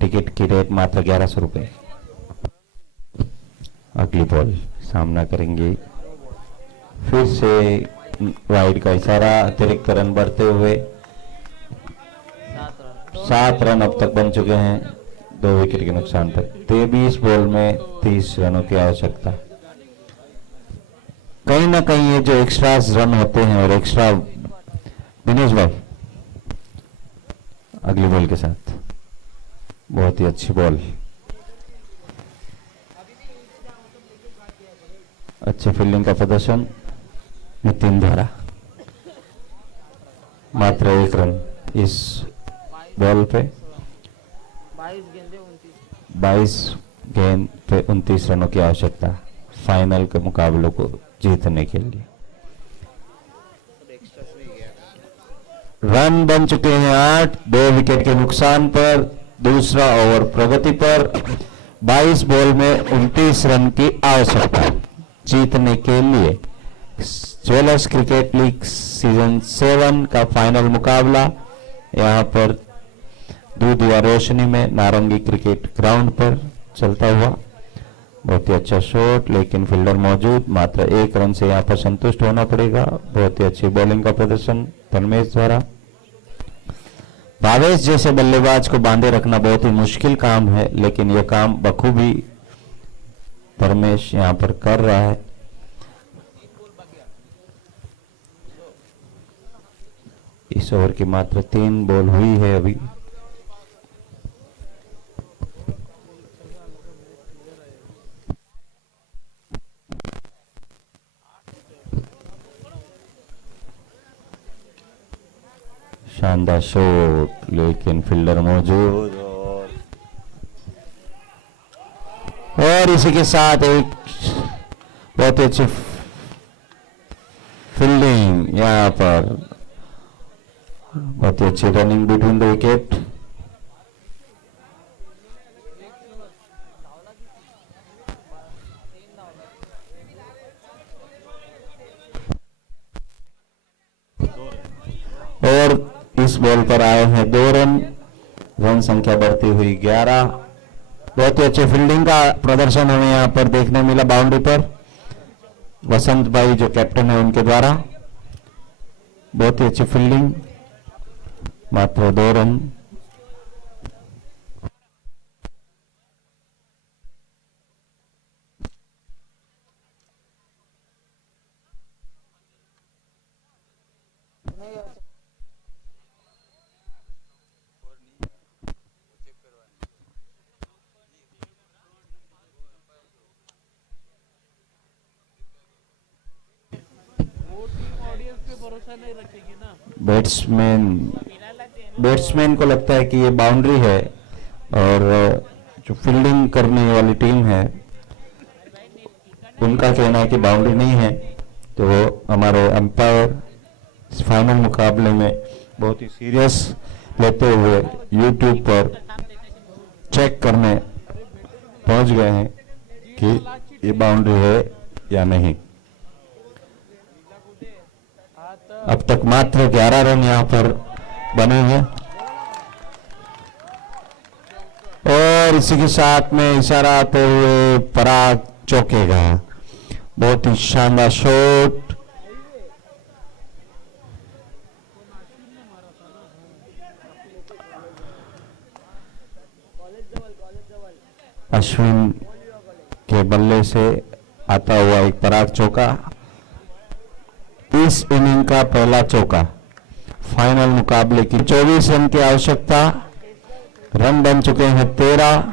टिकट की रेट मात्र 1100 रुपए। अगली बॉल सामना करेंगे, फिर से वाइड का इशारा। अतिरिक्त रन बढ़ते हुए 7 रन अब तक बन चुके हैं 2 विकेट के नुकसान पर। 23 बॉल में 30 रनों की आवश्यकता। कहीं ना कहीं ये जो एक्स्ट्रा रन होते हैं और एक्स्ट्रा, दिनेश भाई अगली बॉल के साथ बहुत ही अच्छी बॉल, अच्छे फील्डिंग का प्रदर्शन नितिन द्वारा। मात्र 1 रन इस बॉल पे। 22 गेंद पे 29 रनों की आवश्यकता फाइनल के मुकाबलों को जीतने के लिए। रन बन चुके हैं 8, 2 विकेट के नुकसान पर। दूसरा ओवर प्रगति पर। 22 बॉल में 29 रन की आवश्यकता जीतने के लिए। ज्वेलर्स क्रिकेट लीग सीजन 7 का फाइनल मुकाबला यहां पर दूध या रोशनी में नारंगी क्रिकेट ग्राउंड पर चलता हुआ। बहुत ही अच्छा शॉट, लेकिन फील्डर मौजूद। मात्र 1 रन से यहां पर संतुष्ट होना पड़ेगा। बहुत ही अच्छी बॉलिंग का प्रदर्शन धर्मेश द्वारा। भावेश जैसे बल्लेबाज को बांधे रखना बहुत ही मुश्किल काम है, लेकिन यह काम बखूबी धर्मेश यहां पर कर रहा है। इस ओवर की मात्र 3 बॉल हुई है अभी। शानदार शॉट, लेकिन फील्डर मौजूद और इसी के साथ एक बहुत ही अच्छी फील्डिंग यहां पर। बहुत ही अच्छी रनिंग बिटवीन द विकेट। और इस बॉल पर आए हैं 2 रन। रन संख्या बढ़ती हुई 11। बहुत ही अच्छे फील्डिंग का प्रदर्शन हमें यहां पर देखने मिला बाउंड्री पर। वसंत भाई जो कैप्टन है उनके द्वारा बहुत ही अच्छी फील्डिंग। मात्र 2 रन। बैट्समैन बैट्समैन को लगता है कि ये बाउंड्री है, और जो फील्डिंग करने वाली टीम है उनका कहना है कि बाउंड्री नहीं है। तो वो हमारे अंपायर इस फाइनल मुकाबले में बहुत ही सीरियस लेते हुए यूट्यूब पर चेक करने पहुंच गए हैं कि ये बाउंड्री है या नहीं। अब तक मात्र 11 रन यहां पर बने हैं, और इसी के साथ में इशारा आते हुए पराग चौकेगा। बहुत ही शानदार शॉट। अश्विन के बल्ले से आता हुआ एक पराग चौका, इस इनिंग का पहला चौका। फाइनल मुकाबले की 24 रन की आवश्यकता, रन बन चुके हैं 13।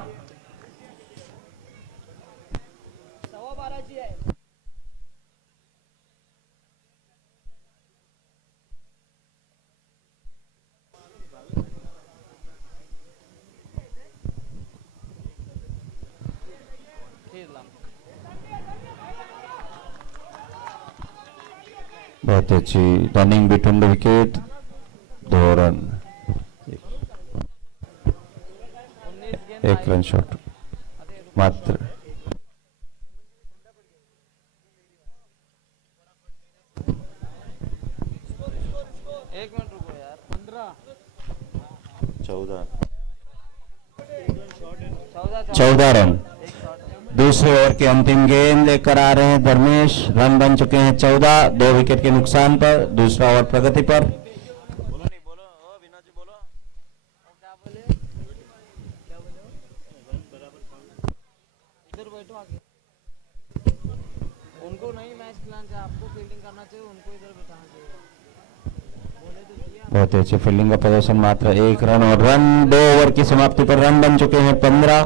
बहुत अच्छी running between the wicket, 2 run, 1 run shot मात्र। एक मिनट रुको यार। 14 रन। दूसरे ओवर के अंतिम गेंद लेकर आ रहे हैं धर्मेश। रन बन चुके हैं 14, 2 विकेट के नुकसान पर। दूसरा ओवर प्रगति पर। बोलो नहीं बोलो, ओ विनोद जी बोलो। क्या बोले? इधर बैठो आगे। उनको नहीं मैच खिलाना चाहिए, आपको फील्डिंग करना चाहिए, उनको इधर बैठाना चाहिए। बोले तो दिया। बहुत अच्छी फील्डिंग का प्रदर्शन, मात्र 1 रन और रन। 2 ओवर की समाप्ति पर रन बन चुके हैं 15,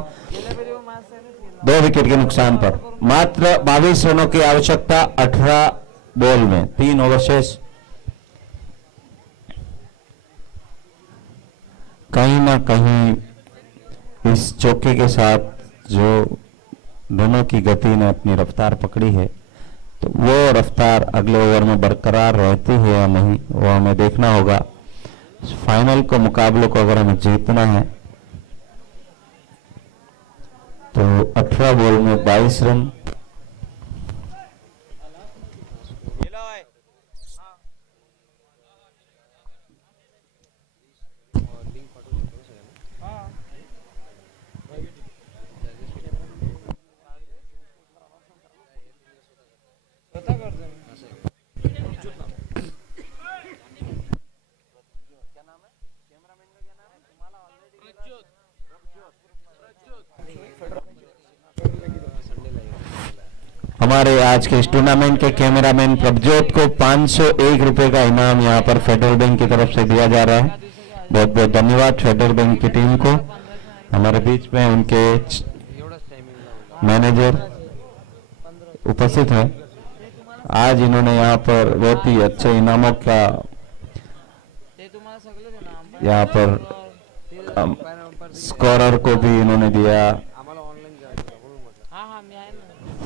2 विकेट के नुकसान पर। मात्र 22 रनों की आवश्यकता 18 बॉल में, 3 ओवर शेष। कहीं ना कहीं इस चौके के साथ जो दोनों की गति ने अपनी रफ्तार पकड़ी है, तो वो रफ्तार अगले ओवर में बरकरार रहती है या नहीं, वो हमें देखना होगा। फाइनल को मुकाबले को अगर हमें जीतना है तो 18 बॉल में 22 रन। हमारे आज के इस टूर्नामेंट के कैमरामैन प्रभजोत को 501 रुपए का इनाम यहां पर फेडरल बैंक की तरफ से दिया जा रहा है। बहुत बहुत धन्यवाद फेडरल बैंक की टीम को। हमारे बीच में उनके मैनेजर उपस्थित हैं। आज इन्होंने यहां पर बहुत ही अच्छे इनामों का यहां पर स्कोरर को भी इन्होंने दिया,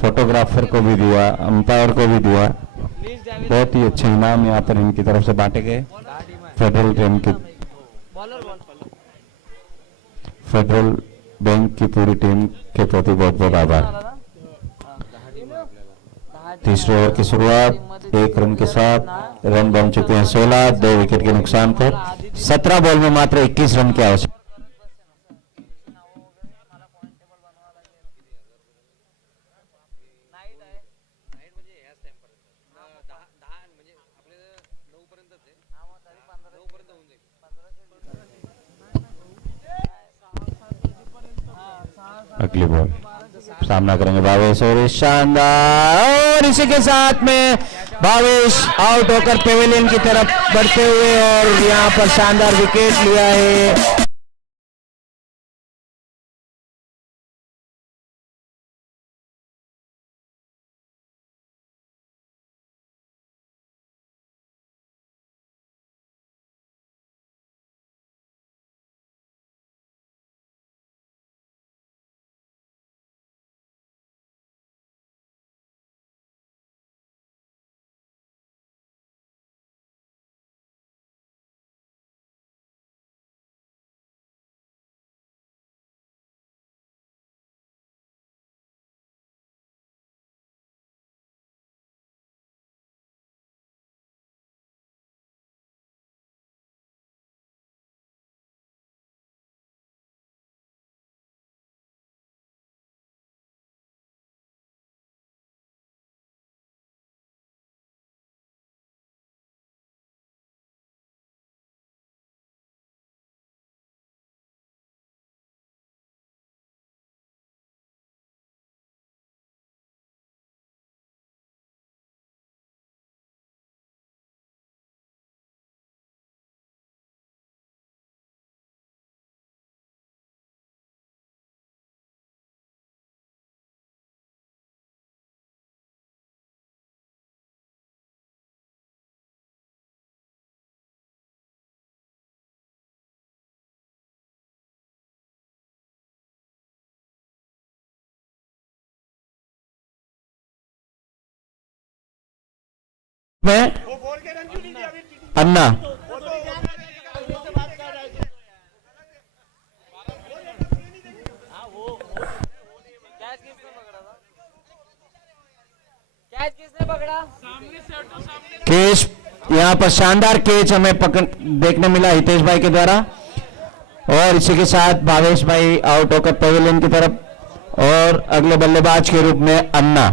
फोटोग्राफर को भी दिया, अंपायर को भी दिया। बहुत ही अच्छे इनाम यहाँ पर इनकी तरफ से बांटे गए। फेडरल बैंक की पूरी टीम के प्रति बहुत बहुत आभार। तीसरे ओवर की शुरुआत 1 रन के साथ। रन बन चुके हैं 16, 2 विकेट के नुकसान पर। 17 बॉल में मात्र 21 रन की आवश्यकता। अगली बॉल सामना करेंगे भावेश, और शानदार, और इसी के साथ में भावेश आउट होकर पेविलियन की तरफ बढ़ते हुए और यहां पर शानदार विकेट लिया है। में अन्ना। कैच किसने पकड़ा था? कैच किसने पकड़ा? कैच यहाँ पर शानदार कैच हमें पकड़ देखने मिला हितेश भाई के द्वारा, और इसी के साथ भावेश भाई आउट होकर पेविलियन की तरफ, और अगले बल्लेबाज के रूप में अन्ना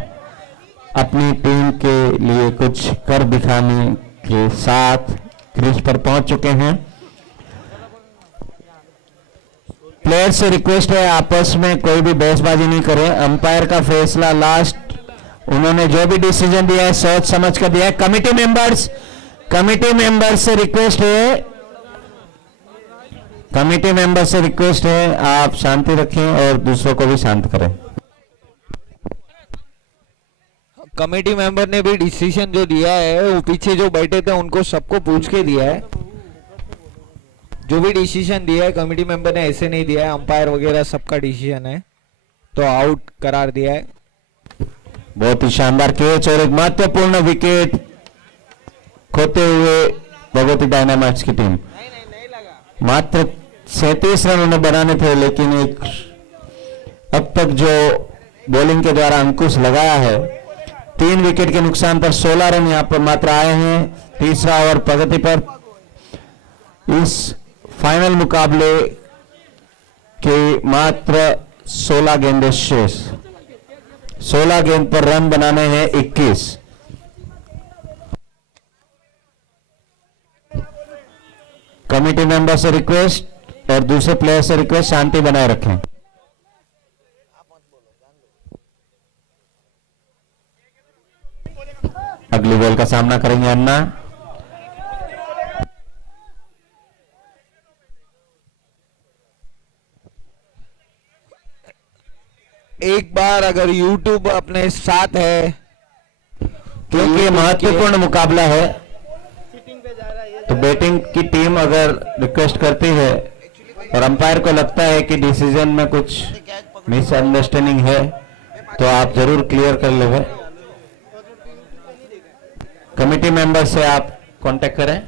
अपनी टीम के लिए कुछ कर दिखाने के साथ क्रीज पर पहुंच चुके हैं। प्लेयर से रिक्वेस्ट है आपस में कोई भी बहसबाजी नहीं करें, अंपायर का फैसला लास्ट, उन्होंने जो भी डिसीजन दिया है सोच समझ कर दिया है। कमिटी मेंबर्स से रिक्वेस्ट है, आप शांति रखें और दूसरों को भी शांत करें। कमेटी मेंबर ने भी डिसीजन जो दिया है वो पीछे जो बैठे थे उनको सबको पूछ के दिया है। जो भी डिसीजन दिया है कमेटी मेंबर ने ऐसे नहीं दिया है, अंपायर वगैरह सबका डिसीजन है, तो आउट करार दिया है। बहुत ही शानदार कैच और एक महत्वपूर्ण विकेट खोते हुए भगवती डायनामाइट्स की टीम। मात्र 37 रन उन्हें बनाने थे, लेकिन एक अब तक जो बॉलिंग के द्वारा अंकुश लगाया है, 3 विकेट के नुकसान पर 16 रन यहां पर मात्र आए हैं। तीसरा ओवर प्रगति पर। इस फाइनल मुकाबले के मात्र 16 गेंदें शेष, 16 गेंद पर रन बनाने हैं 21। कमेटी मेंबर से रिक्वेस्ट और दूसरे प्लेयर से रिक्वेस्ट, शांति बनाए रखें। अगली बॉल का सामना करेंगे अन्ना। एक बार अगर YouTube अपने साथ है, क्योंकि ये महत्वपूर्ण मुकाबला है, तो बैटिंग की टीम अगर रिक्वेस्ट करती है और अंपायर को लगता है कि डिसीजन में कुछ मिसअंडरस्टैंडिंग है, तो आप जरूर क्लियर कर लेंगे। कमेटी मेंबर से आप कांटेक्ट करें।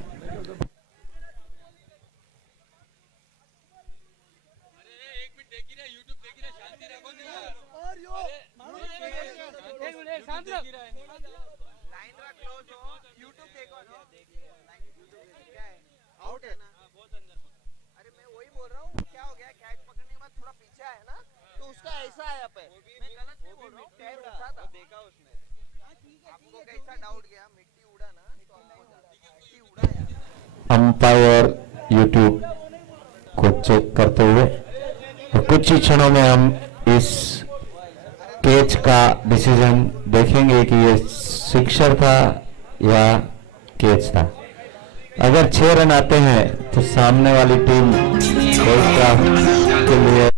अरे मैं वही बोल रहा हूँ, क्या हो गया कैच पकड़ने के बाद थोड़ा पीछे आया ना, तो उसका ऐसा आया पे, मैं गलत नहीं बोल रहा हूँ, पैर उठा था, देखा उसने। आपको कैसा डाउट गया? मिट्टी उड़ा ना, तो हमको मिट्टी उड़ा यार। अंपायर यूट्यूब को चेक करते हुए, तो कुछ ही क्षणों में हम इस कैच का डिसीजन देखेंगे कि ये सिक्सर था या कैच था। अगर 6 रन आते हैं तो सामने वाली टीम के लिए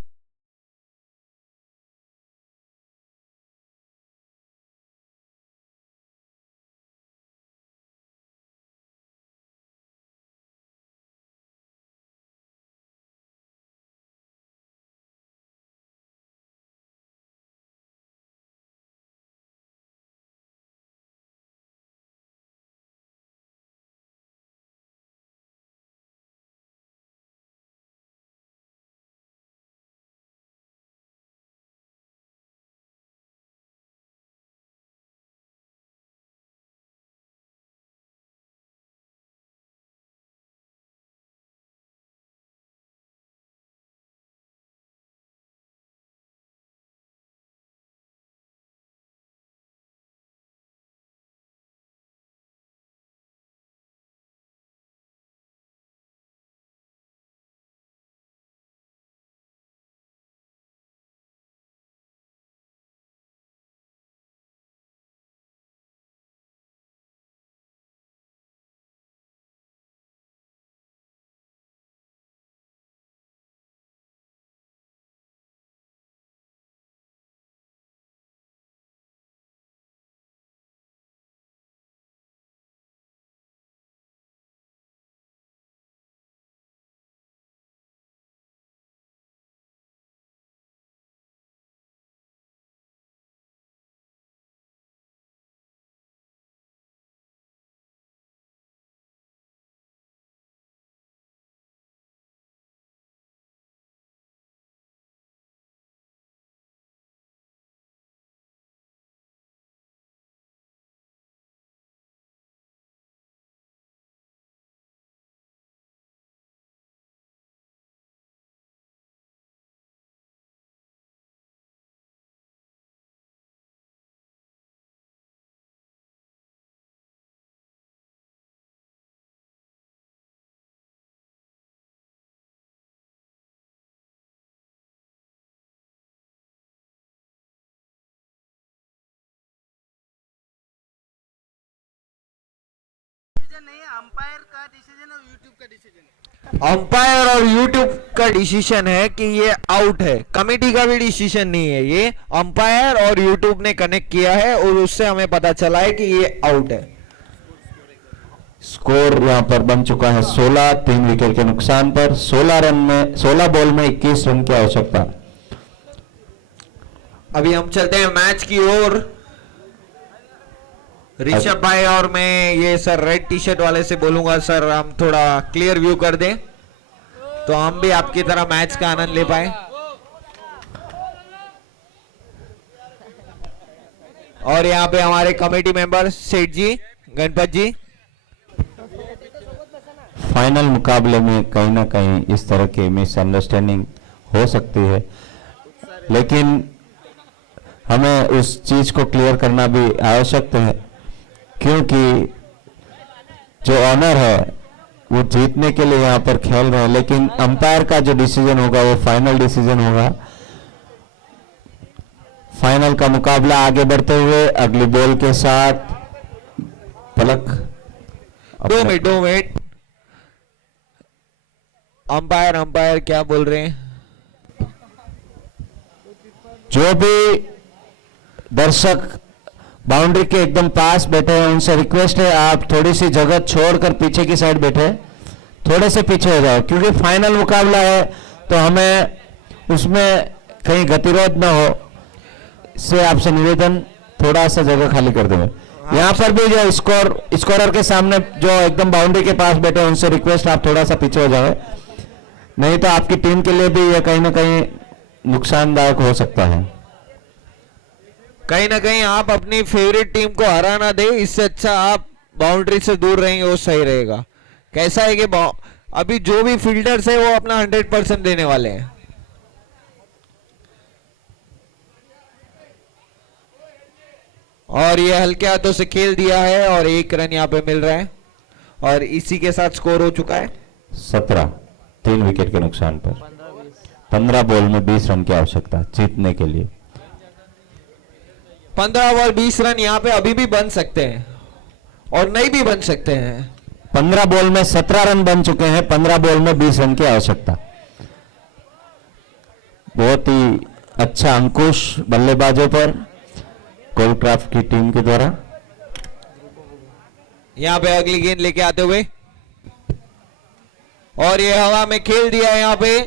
डिसीजन नहीं है, अंपायर का डिसीजन और यूट्यूब का डिसीजन है। अंपायर और यूट्यूब का डिसीजन है कि ये आउट है, कमेटी का भी डिसीजन नहीं है, ये अंपायर और यूट्यूब ने कनेक्ट किया है और उससे हमें पता चला है कि ये आउट है। स्कोर यहाँ पर बन चुका है 16, 3 विकेट के नुकसान पर। 16 बॉल में 21 रन की आवश्यकता। अभी हम चलते हैं मैच की ओर। ऋषभ भाई और मैं ये सर रेड टी शर्ट वाले से बोलूंगा, सर हम थोड़ा क्लियर व्यू कर दें तो हम भी आपकी तरह मैच का आनंद ले पाए। और यहाँ पे हमारे कमेटी मेंबर सेठ जी, गणपत जी। फाइनल मुकाबले में कहीं ना कहीं इस तरह की मिसअंडरस्टैंडिंग हो सकती है, लेकिन हमें उस चीज को क्लियर करना भी आवश्यक है, क्योंकि जो ऑनर है वो जीतने के लिए यहाँ पर खेल रहे हैं, लेकिन अंपायर का जो डिसीजन होगा वो फाइनल डिसीजन होगा। फाइनल का मुकाबला आगे बढ़ते हुए अगली बॉल के साथ पलक 2 मिनट अंपायर क्या बोल रहे हैं? जो भी दर्शक बाउंड्री के एकदम पास बैठे हैं उनसे रिक्वेस्ट है आप थोड़ी सी जगह छोड़कर पीछे की साइड बैठे, थोड़े से पीछे हो जाओ, क्योंकि फाइनल मुकाबला है तो हमें उसमें कहीं गतिरोध ना हो, इससे आपसे निवेदन थोड़ा सा जगह खाली कर देंगे। यहाँ पर भी जो स्कोरर के सामने जो एकदम बाउंड्री के पास बैठे हैं उनसे रिक्वेस्ट आप थोड़ा सा पीछे हो जाए, नहीं तो आपकी टीम के लिए भी यह कहीं ना कहीं नुकसानदायक हो सकता है। कहीं ना कहीं आप अपनी फेवरेट टीम को हरा ना दे, इससे अच्छा आप बाउंड्री से दूर रहेंगे वो सही रहेगा। कैसा है कि अभी जो भी फील्डर्स है वो अपना 100% देने वाले हैं। और ये हल्के हाथों से खेल दिया है और 1 रन यहाँ पे मिल रहा है और इसी के साथ स्कोर हो चुका है 17, 3 विकेट के नुकसान पर। 15 बॉल में 20 रन की आवश्यकता जीतने के लिए। 15 बॉल 20 रन यहाँ पे अभी भी बन सकते हैं और नहीं भी बन सकते हैं। 15 बॉल में 17 रन बन चुके हैं, 15 बॉल में 20 रन की आवश्यकता। बहुत ही अच्छा अंकुश बल्लेबाजों पर गोल्डक्राफ्ट की टीम के द्वारा। यहाँ पे अगली गेंद लेके आते हुए और ये हवा में खेल दिया है यहाँ पे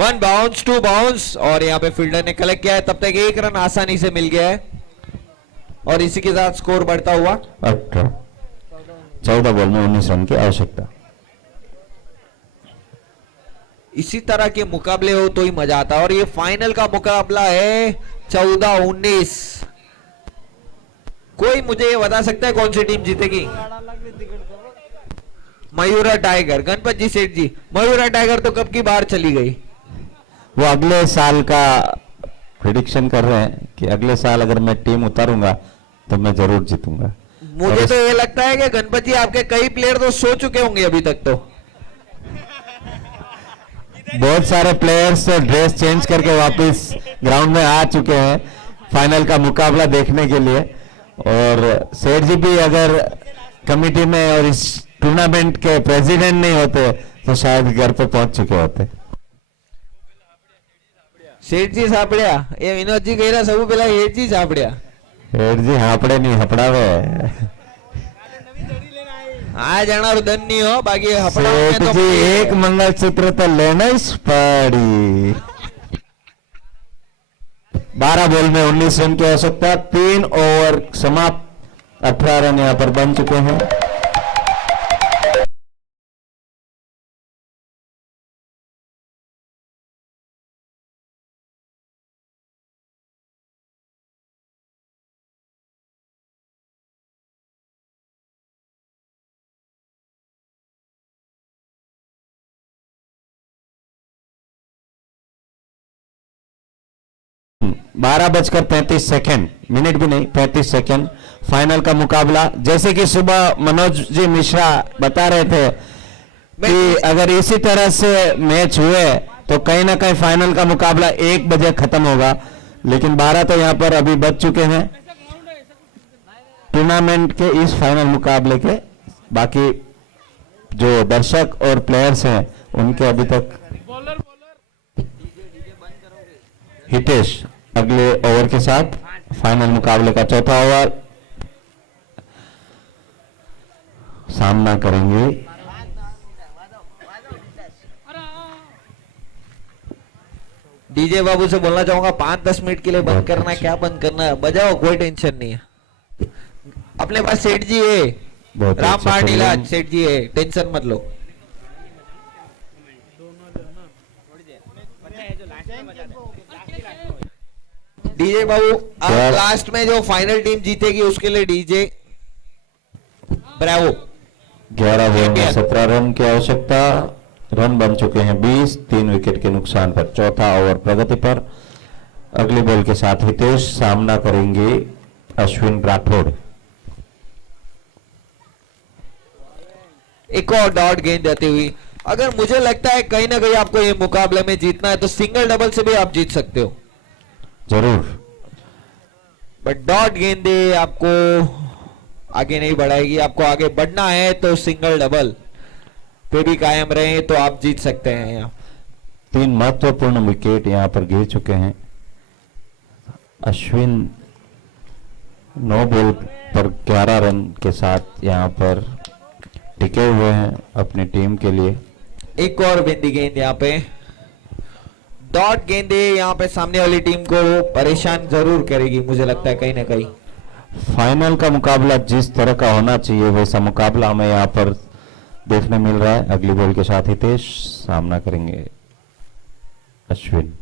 1 बाउंस 2 बाउंस और यहाँ पे फील्डर ने कलेक्ट किया है। तब तक 1 रन आसानी से मिल गया है और इसी के साथ स्कोर बढ़ता हुआ 18, 14 बॉल में 19 रन की आवश्यकता। इसी तरह के मुकाबले हो तो ही मजा आता है और ये फाइनल का मुकाबला है 14-19। कोई मुझे ये बता सकता है कौन सी टीम जीतेगी? मयूरा टाइगर। गणपत जी सेठ जी, मयूरा टाइगर तो कब की बाहर चली गई? वो अगले साल का प्रिडिक्शन कर रहे हैं कि अगले साल अगर मैं टीम उतारूंगा तो मैं जरूर जीतूंगा। मुझे तो ये लगता है कि गणपत जी आपके कई प्लेयर तो सो चुके होंगे अभी तक। तो बहुत सारे प्लेयर्स तो ड्रेस चेंज करके वापस ग्राउंड में आ चुके हैं फाइनल का मुकाबला देखने के लिए। और सेठ जी भी अगर कमेटी में और इस टूर्नामेंट के प्रेसिडेंट नहीं होते तो शायद घर पे पहुंच चुके होते। सेठ जी सापड़िया ये विनोद जी कह रहा सब पहला सेठ जी सापड़िया। सेठ जी हापड़े नहीं हपड़ावे। आ जाना धन नहीं हो बाकी सेठ जी एक मंगलसूत्र तो लेना ही पड़ी। 12 बॉल में 19 रन की आवश्यकता। 3 ओवर समाप्त, 18 रन यहां पर बन चुके हैं। बारह बजकर 35 सेकेंड, मिनट भी नहीं 35 सेकेंड फाइनल का मुकाबला। जैसे कि सुबह मनोज जी मिश्रा बता रहे थे कि अगर इसी तरह से मैच हुए तो कहीं ना कहीं फाइनल का मुकाबला 1 बजे खत्म होगा, लेकिन 12 तो यहां पर अभी बज चुके हैं टूर्नामेंट के इस फाइनल मुकाबले के बाकी जो दर्शक और प्लेयर्स हैं उनके अभी तक हितेश अगले ओवर के साथ फाइनल मुकाबले का चौथा ओवर सामना करेंगे। डीजे बाबू से बोलना चाहूंगा 5-10 मिनट के लिए बंद करना है, क्या बंद करना है, बजाओ, कोई टेंशन नहीं है। अपने पास सेठ जी है, बहुत राम अच्छा पाटीला खेला। सेठ जी है, टेंशन मत लो। डीजे बाबू अब यार। लास्ट में जो फाइनल टीम जीतेगी उसके लिए डीजे ब्रावो। 11 बॉल में 17 रन की आवश्यकता, रन बन चुके हैं 20, 3 विकेट के नुकसान पर। चौथा ओवर प्रगति पर। अगली बॉल के साथ हितेश सामना करेंगे अश्विन राठौड़। एक और डॉट गेंद देती हुई, अगर मुझे लगता है कहीं ना कहीं आपको ये मुकाबले में जीतना है तो सिंगल डबल से भी आप जीत सकते हो, जरूर। बट डॉट गेंदे आपको आगे नहीं बढ़ाएगी। आपको आगे बढ़ना है तो सिंगल डबल पे भी कायम रहे तो आप जीत सकते हैं। यहाँ 3 महत्वपूर्ण विकेट यहां पर गिर चुके हैं। अश्विन 9 बॉल पर 11 रन के साथ यहां पर टिके हुए हैं अपनी टीम के लिए। एक और बिंदी गेंद यहाँ पे, डॉट गेंदे यहाँ पे सामने वाली टीम को परेशान जरूर करेगी मुझे लगता है कहीं ना कहीं। फाइनल का मुकाबला जिस तरह का होना चाहिए वैसा मुकाबला हमें यहाँ पर देखने मिल रहा है। अगली बॉल के साथ हितेश सामना करेंगे अश्विन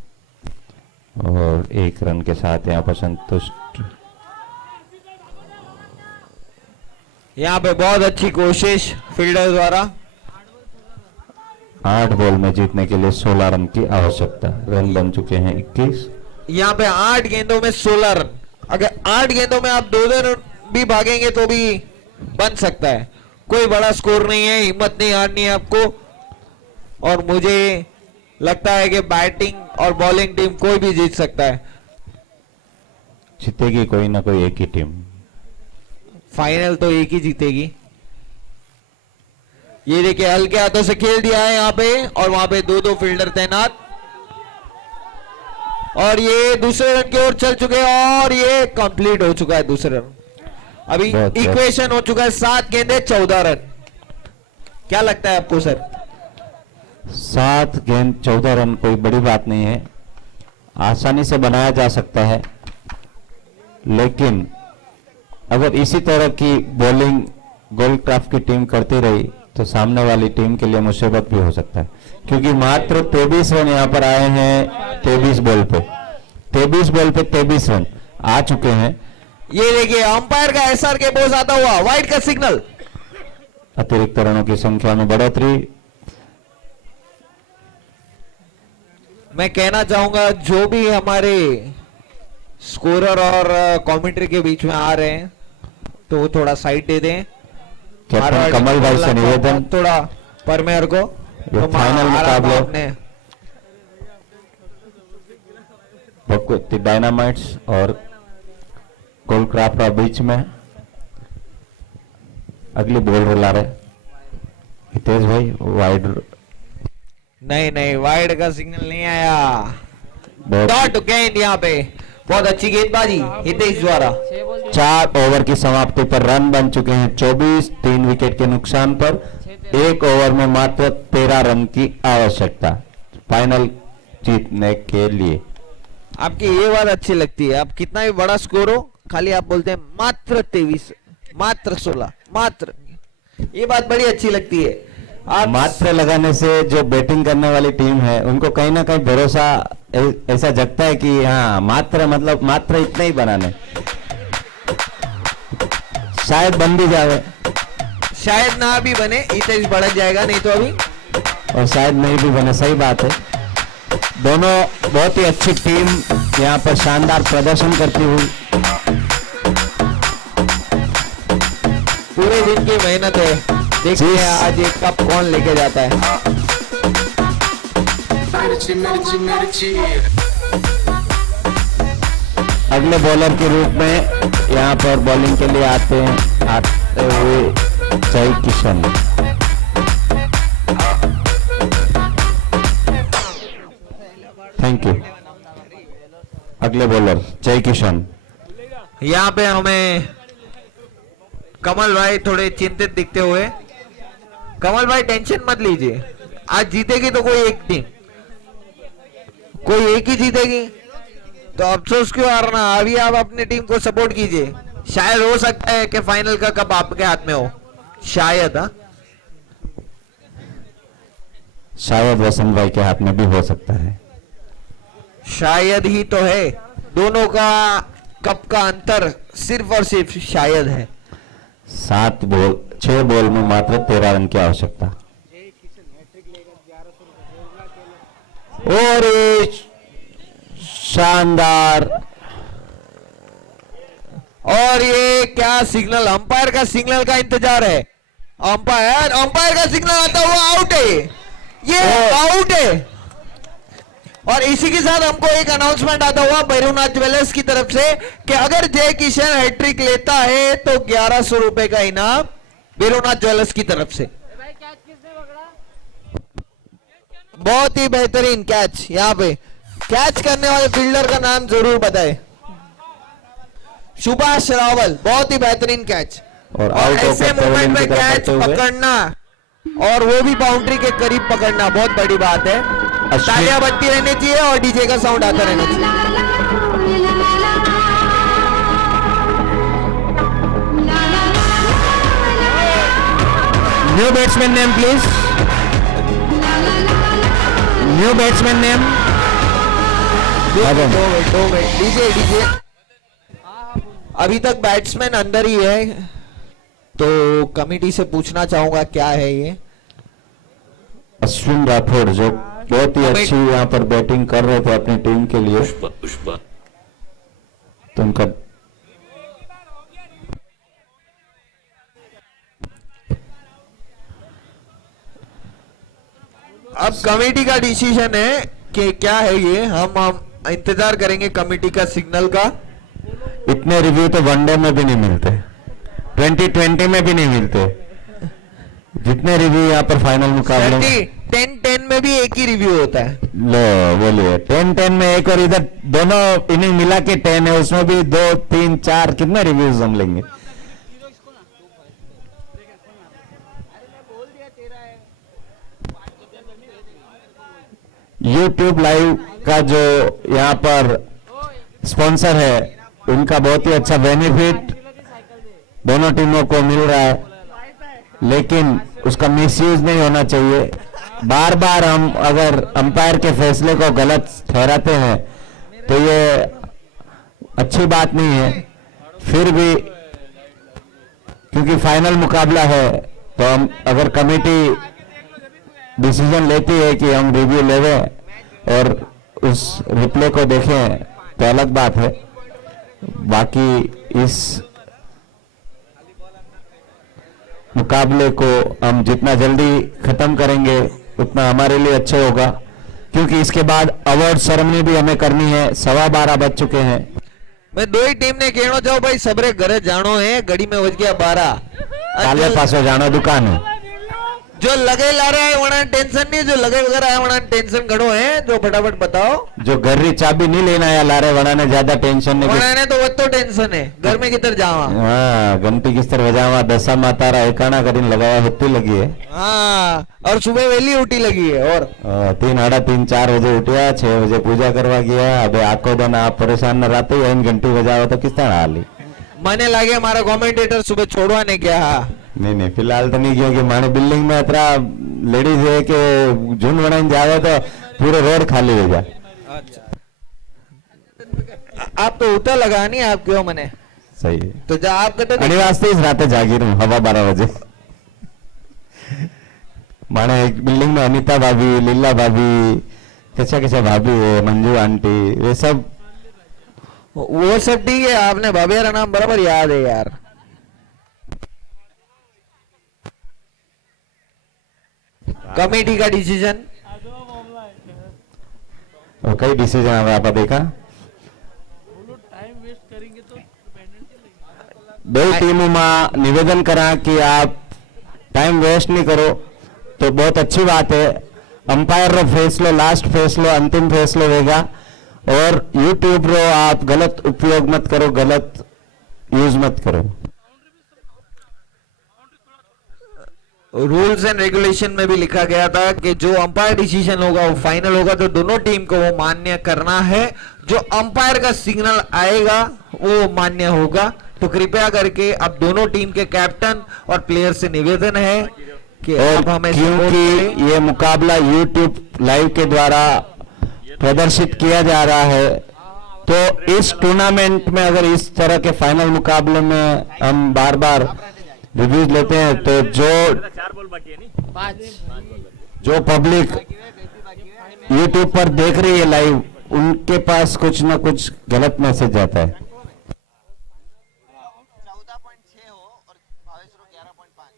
और 1 रन के साथ यहाँ पर संतुष्ट। यहाँ पे बहुत अच्छी कोशिश फील्डर द्वारा। 8 बॉल में जीतने के लिए 16 रन की आवश्यकता, रन बन चुके हैं 21। यहाँ पे 8 गेंदों में 16 रन, अगर 8 गेंदों में आप 2 रन भी भागेंगे तो भी बन सकता है, कोई बड़ा स्कोर नहीं है, हिम्मत नहीं हारनी है आपको। और मुझे लगता है कि बैटिंग और बॉलिंग टीम कोई भी जीत सकता है। जीतेगी कोई ना कोई एक ही टीम, फाइनल तो एक ही जीतेगी। ये देखिए हल्के हाथों से खेल दिया है यहाँ पे और वहां पे 2-2 फील्डर तैनात और ये दूसरे रन की ओर चल चुके हैं और ये कंप्लीट हो चुका है दूसरे रन। अभी बहुत इक्वेशन हो चुका है 7 गेंदे 14 रन। क्या लगता है आपको सर? 7 गेंद 14 रन कोई बड़ी बात नहीं है, आसानी से बनाया जा सकता है। लेकिन अगर इसी तरह की बॉलिंग गोल्डक्राफ्ट की टीम करती रही तो सामने वाली टीम के लिए मुसीबत भी हो सकता है, क्योंकि मात्र 23 रन यहां पर आए हैं। 23 बॉल पे 23 रन आ चुके हैं। ये देखिए अंपायर का एसआर के बोझ आता हुआ वाइड का सिग्नल। अतिरिक्त रनों की संख्या में बढ़ोतरी। मैं कहना चाहूंगा जो भी हमारे स्कोरर और कमेंट्री के बीच में आ रहे हैं तो वो थोड़ा साइड दे दें। कैप्टन कमल भाई से निवेदन, थोड़ा परमेयर को ये फाइनल मुकाबला आपने भगवती डायनामाइट्स और गोल्डक्राफ्ट के बीच में। अगली बॉल रुला रहे हितेश भाई, वाइड नहीं वाइड का सिग्नल नहीं आया। बहुत डॉट गेंद यहाँ पे, बहुत अच्छी गेंदबाजी हितेश द्वारा। 4 ओवर की समाप्ति पर रन बन चुके हैं 24, 3 विकेट के नुकसान पर। 1 ओवर में मात्र 13 रन की आवश्यकता फाइनल जीतने के लिए। आपकी ये बात अच्छी लगती है, आप कितना भी बड़ा स्कोर हो खाली आप बोलते हैं मात्र 23, मात्र 16, मात्र, ये बात बड़ी अच्छी लगती है। आप मात्र लगाने से जो बैटिंग करने वाली टीम है उनको कहीं ना कहीं भरोसा ऐसा जगता है कि हाँ मात्र मतलब मात्र इतना ही बनाने, शायद बन भी जाए, शायद ना भी बने, हितेश बढ़ जाएगा नहीं तो अभी, और शायद नहीं भी बने। सही बात है। दोनों बहुत ही अच्छी टीम यहाँ पर शानदार प्रदर्शन करती हुई। पूरे दिन की मेहनत है, देखते हैं आज एक कप कौन लेके जाता है। अगले बॉलर के रूप में यहाँ पर बॉलिंग के लिए आते हुए जय किशन। Thank you. अगले बॉलर जय किशन। यहाँ पे हमें कमल भाई थोड़े चिंतित दिखते हुए। कमल भाई टेंशन मत लीजिए, आज जीतेगी तो कोई एक टीम, कोई एक ही जीतेगी, तो अफसोस क्यों हारना। अभी आप अपनी टीम को सपोर्ट कीजिए, शायद हो सकता है कि फाइनल का कप आपके हाथ में हो, शायद। हाँ, शायद वसंत भाई के हाथ में भी हो सकता है। शायद ही तो है, दोनों का कप का अंतर सिर्फ और सिर्फ शायद है। 6 बॉल में मात्र 13 रन की आवश्यकता। और ये शानदार, और ये क्या सिग्नल, अंपायर का सिग्नल का इंतजार है। अंपायर का सिग्नल आता हुआ आउट है, ये आउट है। और इसी के साथ हमको एक अनाउंसमेंट आता हुआ भैरवनाथ ज्वेलर्स की तरफ से कि अगर जय किशन हैट्रिक लेता है तो 1100 रुपए का इनाम भैरवनाथ ज्वेलर्स की तरफ से। भाई कैच किसने पकड़ा? बहुत ही बेहतरीन कैच, यहाँ पे कैच करने वाले फील्डर का नाम जरूर बताए। सुभाष रावल, बहुत ही बेहतरीन कैच। और और आउट ऐसे होकर मूवमेंट पवेलियन में की तरफ कैच बढ़ते हुए पकड़ना, और वो भी बाउंड्री के करीब पकड़ना, बहुत बड़ी बात है। अश्विन। तालियां बजती रहनी चाहिए और डीजे का साउंड आता रहना चाहिए। New batsman name please, new batsman name. दो मिनट डीजे अभी तक बैट्समैन अंदर ही है, तो कमेटी से पूछना चाहूंगा क्या है ये। अश्विन राठौड़ जो बहुत ही अच्छी यहाँ पर बैटिंग कर रहे थे अपनी टीम के लिए, तो उनका अब कमेटी का डिसीजन है कि क्या है ये। हम इंतजार करेंगे कमेटी का सिग्नल का। इतने रिव्यू तो वनडे में भी नहीं मिलते, 2020 में भी नहीं मिलते जितने रिव्यू यहाँ पर फाइनल मुकाबले में। 10-10 में भी एक ही रिव्यू होता है। लो बोलिए, 10-10 में एक, और इधर दोनों इनिंग मिला के 10 है, उसमें भी 2, 3, 4 कितने रिव्यूज हम लेंगे। YouTube लाइव का जो यहाँ पर स्पॉन्सर है, उनका बहुत ही अच्छा बेनिफिट दोनों टीमों को मिल रहा है, लेकिन उसका मिसयूज नहीं होना चाहिए। बार बार हम अगर अंपायर के फैसले को गलत ठहराते हैं तो ये अच्छी बात नहीं है। फिर भी क्योंकि फाइनल मुकाबला है, तो हम अगर कमेटी डिसीजन लेती है कि हम रिव्यू लेवें और उस रिप्ले को देखें तो अलग बात है। बाकी इस मुकाबले को हम जितना जल्दी खत्म करेंगे उतना हमारे लिए अच्छा होगा, क्योंकि इसके बाद अवार्ड सेरेमनी भी हमें करनी है। 12:15 बज चुके हैं। मैं दो ही टीम ने कहना चाहूँ भाई, सबरे घरे जानो है, घड़ी में बज गया 12। काले पासो जानो दुकान जो लगे ला रहा है वहां टेंशन नहीं, जो लगे वगैरह है वहां टेंशन घड़ो है। जो फटाफट बताओ, जो घर री चाबी नहीं लेना है ला रहे वना ने ज्यादा टेंशन नहीं। वहां ने तो वो तो टेंशन है, घर में किधर जावा। हाँ, घंटी किस तरह बजावा, दशा माता रा एकाना करीन लगाया हुत्ती लगी है। हाँ, और सुबह वेली उठी लगी है। और 3, 3:30, 4 बजे उठिया, 6 बजे पूजा करवा गया। अब आखो दिन आप परेशान न रहते ही घंटी बजाओ तो किस तरह हाली। મને લાગે મારા કોમેન્ટેટર સુબહ છોડવાને ગયા। नहीं फिलहाल तो नहीं, क्योंकि माने बिल्डिंग में इतना लेडीज है कि झुंड बनाने जावे तो पूरे रोड खाली हो जाए। आप तो उठा लगा नहीं, आप क्यों मने सही है। तो जा आप कटे अनिवार्य इस रात जागीर हूँ, हवा 12 बजे। माने एक बिल्डिंग में अनीता भाभी, लीला भाभी, कैसा कैसा भाभी है, मंजू आंटी, वे सब वो सब ठीक है। आपने भाभी का नाम बराबर याद है यार। कमेटी का डिसीजन और कई डिसीजन आप देखा। दो टीमों में निवेदन करा कि आप टाइम वेस्ट नहीं करो तो बहुत अच्छी बात है. अंपायर रो फैसलो लास्ट फैसलो अंतिम फैसलो होगा और यूट्यूब रो आप गलत उपयोग मत करो, गलत यूज मत करो. रूल्स एंड रेगुलेशन में भी लिखा गया था कि जो अंपायर डिसीजन होगा वो फाइनल होगा, तो दोनों टीम को वो मान्य करना है. जो अंपायर का सिग्नल आएगा वो मान्य होगा. तो कृपया करके अब दोनों टीम के कैप्टन और प्लेयर से निवेदन है कि और आप हमें support करें. क्योंकि ये मुकाबला यूट्यूब लाइव के द्वारा प्रदर्शित किया जा रहा है, तो इस टूर्नामेंट में अगर इस तरह के फाइनल मुकाबले में हम बार बार रिव्यूज लेते हैं तो जो पब्लिक यूट्यूब पर देख रही है लाइव, उनके पास कुछ ना कुछ गलत मैसेज जाता है. 14.6 हो और भावेश रो 11.5,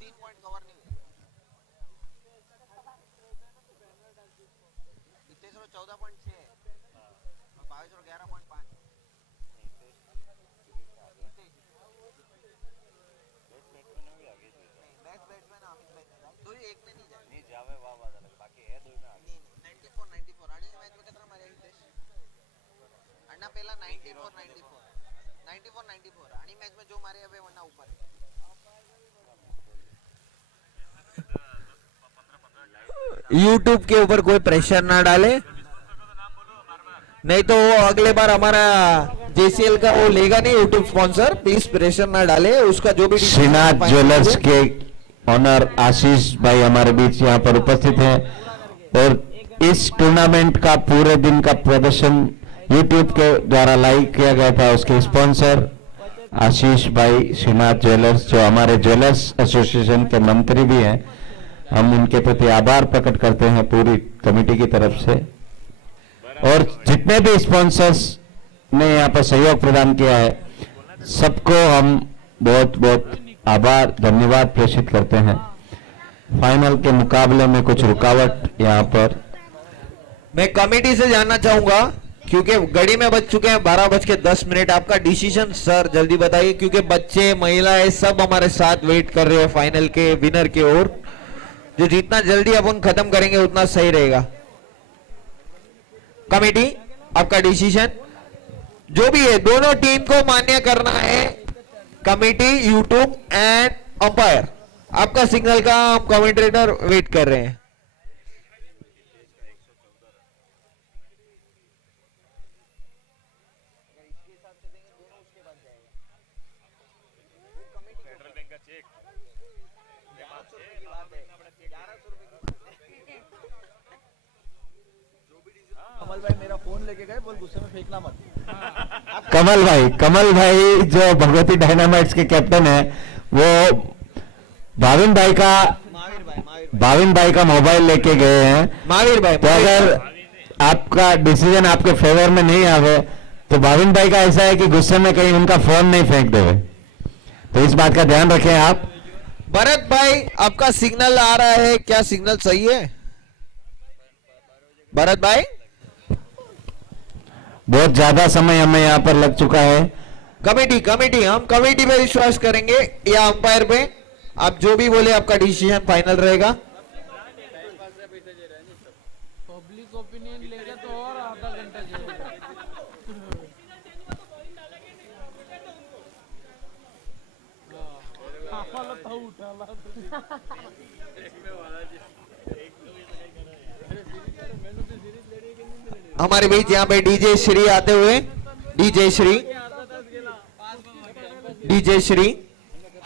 3 पॉइंट कवर नहीं हुए. हितेश रो 14.6 है और भावेश रो 11.5. बेस्ट बैट्समैन अमित भाई ने दो एक में नहीं जाए. नहीं जावे वाह वाह बाकी है दो में आगे. 94 आणि मैच में कितना मारे हितेश? अन्ना पहला 94 आणि मैच में जो मारे अबे वरना ऊपर. यूट्यूब के ऊपर कोई प्रेशर ना डाले, नहीं तो वो अगले बार हमारा जेसीएल का वो लेगा नहीं यूट्यूब स्पॉन्सर. प्लीज प्रेशर ना डाले. उसका जो भी श्रीनाथ ज्वेलर्स के ऑनर आशीष भाई हमारे बीच यहाँ पर उपस्थित हैं और इस टूर्नामेंट का पूरे दिन का प्रदर्शन यूट्यूब के द्वारा लाइव किया गया था. उसके स्पॉन्सर आशीष भाई श्रीनाथ ज्वेलर्स, जो हमारे ज्वेलर्स एसोसिएशन के मंत्री भी हैं, हम उनके प्रति आभार प्रकट करते हैं पूरी कमेटी की तरफ से. और जितने भी स्पॉन्सर्स ने यहाँ पर सहयोग प्रदान किया है, सबको हम बहुत बहुत आभार धन्यवाद प्रेषित करते हैं. फाइनल के मुकाबले में कुछ रुकावट यहाँ पर मैं कमेटी से जानना चाहूंगा, क्योंकि घड़ी में बज चुके हैं 12:10. आपका डिसीजन सर जल्दी बताइए, क्योंकि बच्चे महिलाएं सब हमारे साथ वेट कर रहे हैं फाइनल के विनर की ओर. जो जितना जल्दी अपन खत्म करेंगे उतना सही रहेगा. कमेटी आपका डिसीजन जो भी है, दोनों टीम को मान्य करना है. कमेटी, यूट्यूब एंड अंपायर, आपका सिग्नल का हम कमेंटेटर वेट कर रहे हैं. कमल भाई मेरा फोन लेके गए, बोल गुस्से में फेंकना मत. कमल भाई जो भगवती डायनामाइट्स के कैप्टन है, वो भाविन भाई का मोबाइल लेके गए हैं. महावीर भाई, तो अगर आपका डिसीजन आपके फेवर में नहीं आवे तो भाविन भाई का ऐसा है कि गुस्से में कहीं उनका फोन नहीं फेंक देवे, तो इस बात का ध्यान रखें आप. भरत भाई आपका सिग्नल आ रहा है, क्या सिग्नल सही है? भरत भाई, बहुत ज्यादा समय हमें यहाँ पर लग चुका है. कमेटी हम कमेटी पे विश्वास करेंगे या अंपायर पे? आप जो भी बोले आपका डिसीजन फाइनल रहेगा. पब्लिक ओपिनियन लेगा तो और आधा घंटा जाएगा. आम्हाला तो उठाला. हमारे बीच यहाँ पे डीजे श्री आते हुए, डीजे श्री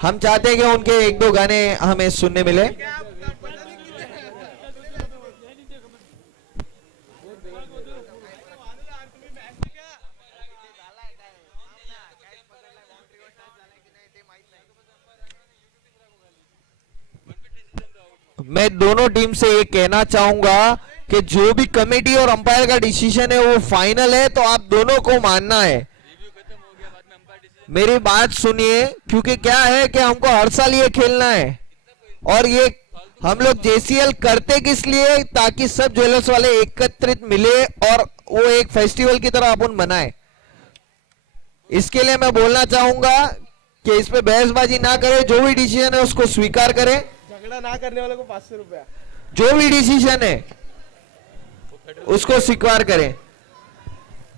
हम चाहते हैं कि उनके एक दो गाने हमें सुनने मिले. मैं दोनों टीम से ये कहना चाहूंगा कि जो भी कमेटी और अंपायर का डिसीजन है वो फाइनल है, तो आप दोनों को मानना है. मेरी बात सुनिए, क्योंकि क्या है कि हमको हर साल ये खेलना है और ये हम लोग जेसीएल करते किस लिए, ताकि सब ज्वेलर्स वाले एकत्रित मिले और वो एक फेस्टिवल की तरह अपन मनाए. इसके लिए मैं बोलना चाहूंगा कि इस पे बहसबाजी ना करे, जो भी डिसीजन है उसको स्वीकार करे, झगड़ा ना करने वाले को 500 रुपया। जो भी डिसीजन है उसको स्वीकार करें।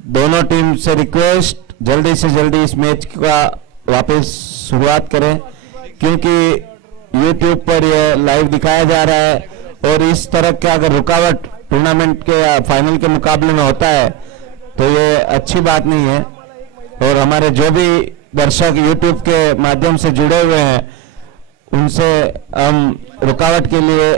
दोनों टीम से रिक्वेस्ट जल्दी से जल्दी इस मैच का वापस शुरुआत करें, क्योंकि YouTube पर यह लाइव दिखाया जा रहा है और इस तरह का अगर रुकावट टूर्नामेंट के या फाइनल के मुकाबले में होता है तो ये अच्छी बात नहीं है। और हमारे जो भी दर्शक YouTube के माध्यम से जुड़े हुए हैं उनसे हम रुकावट के लिए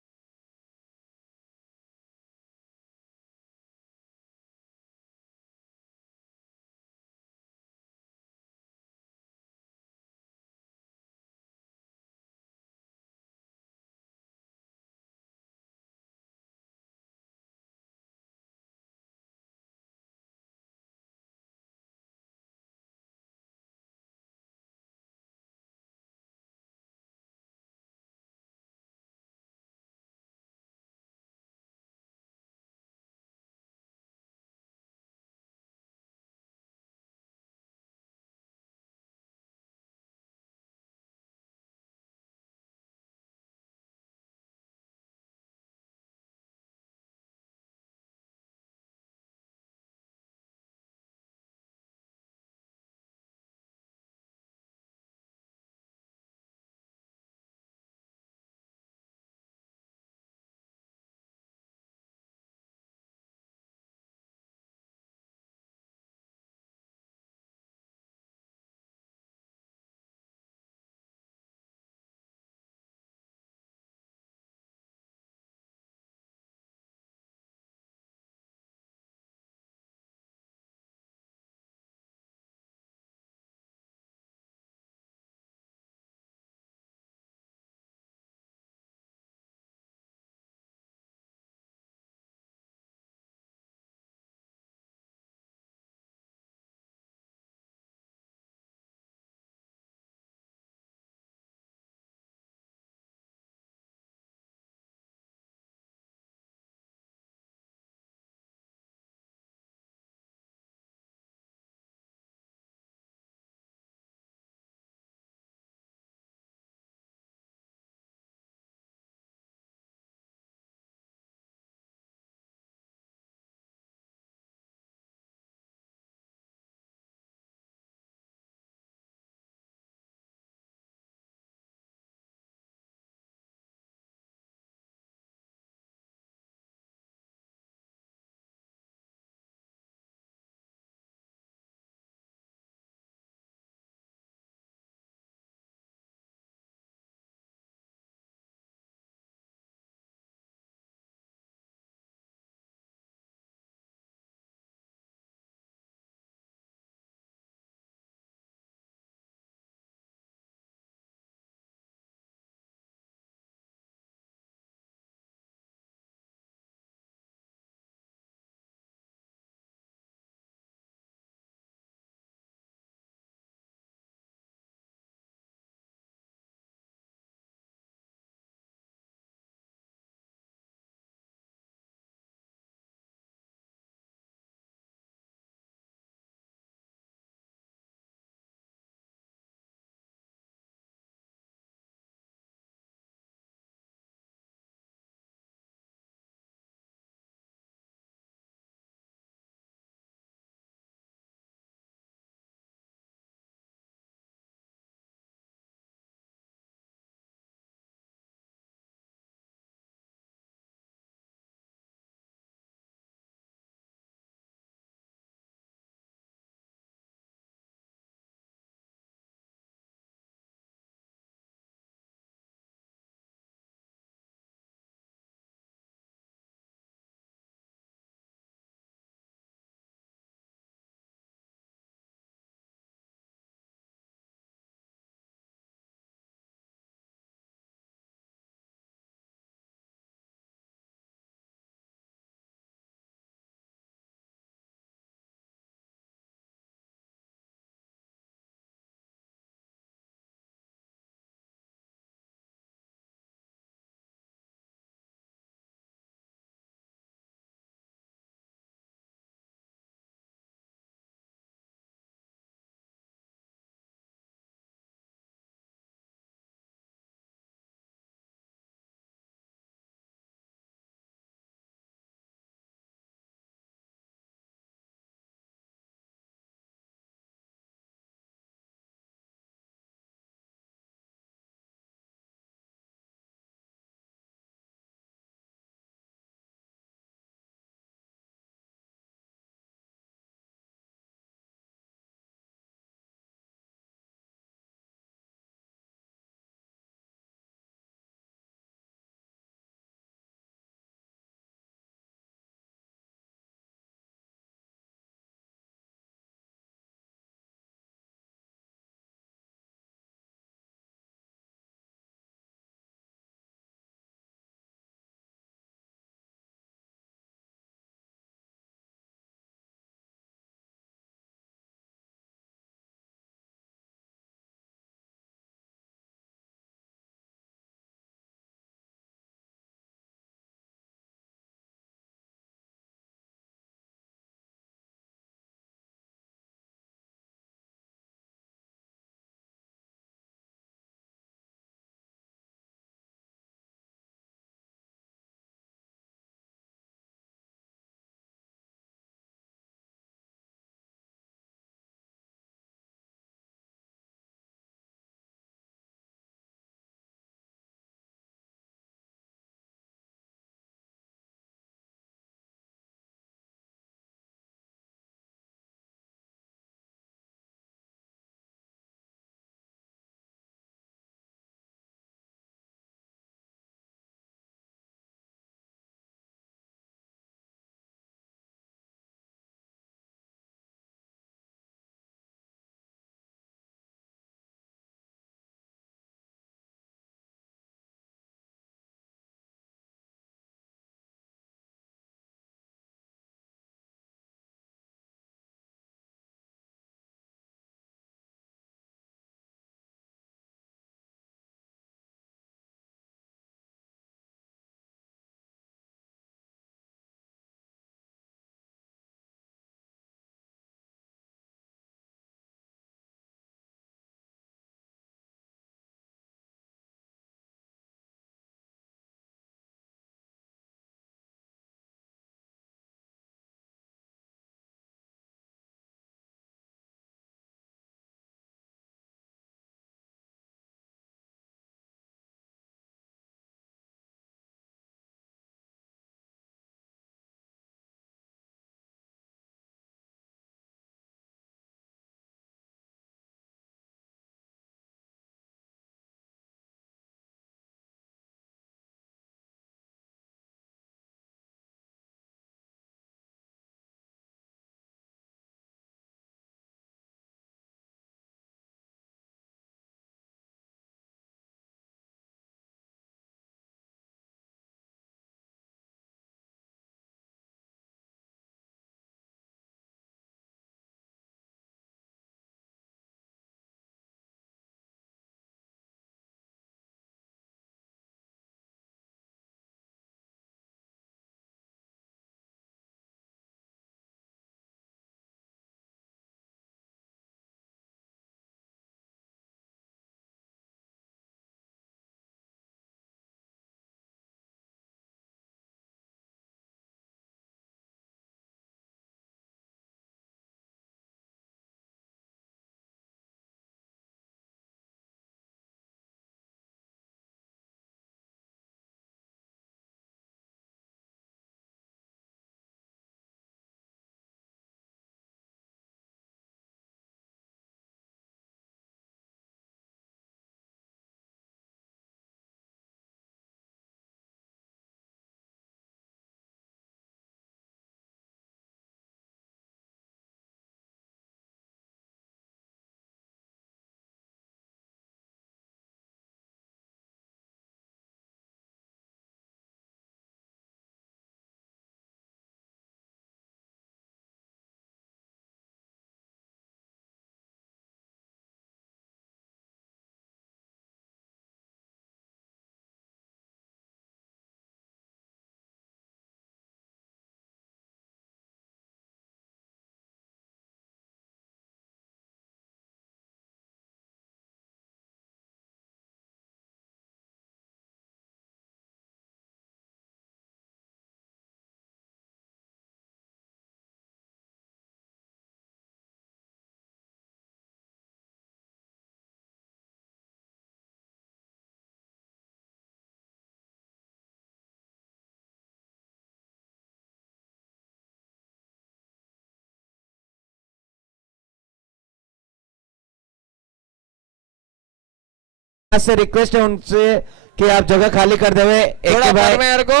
से रिक्वेस्ट है उनसे कि आप जगह खाली कर देवे। थोड़ा एक भाई पर में हर को,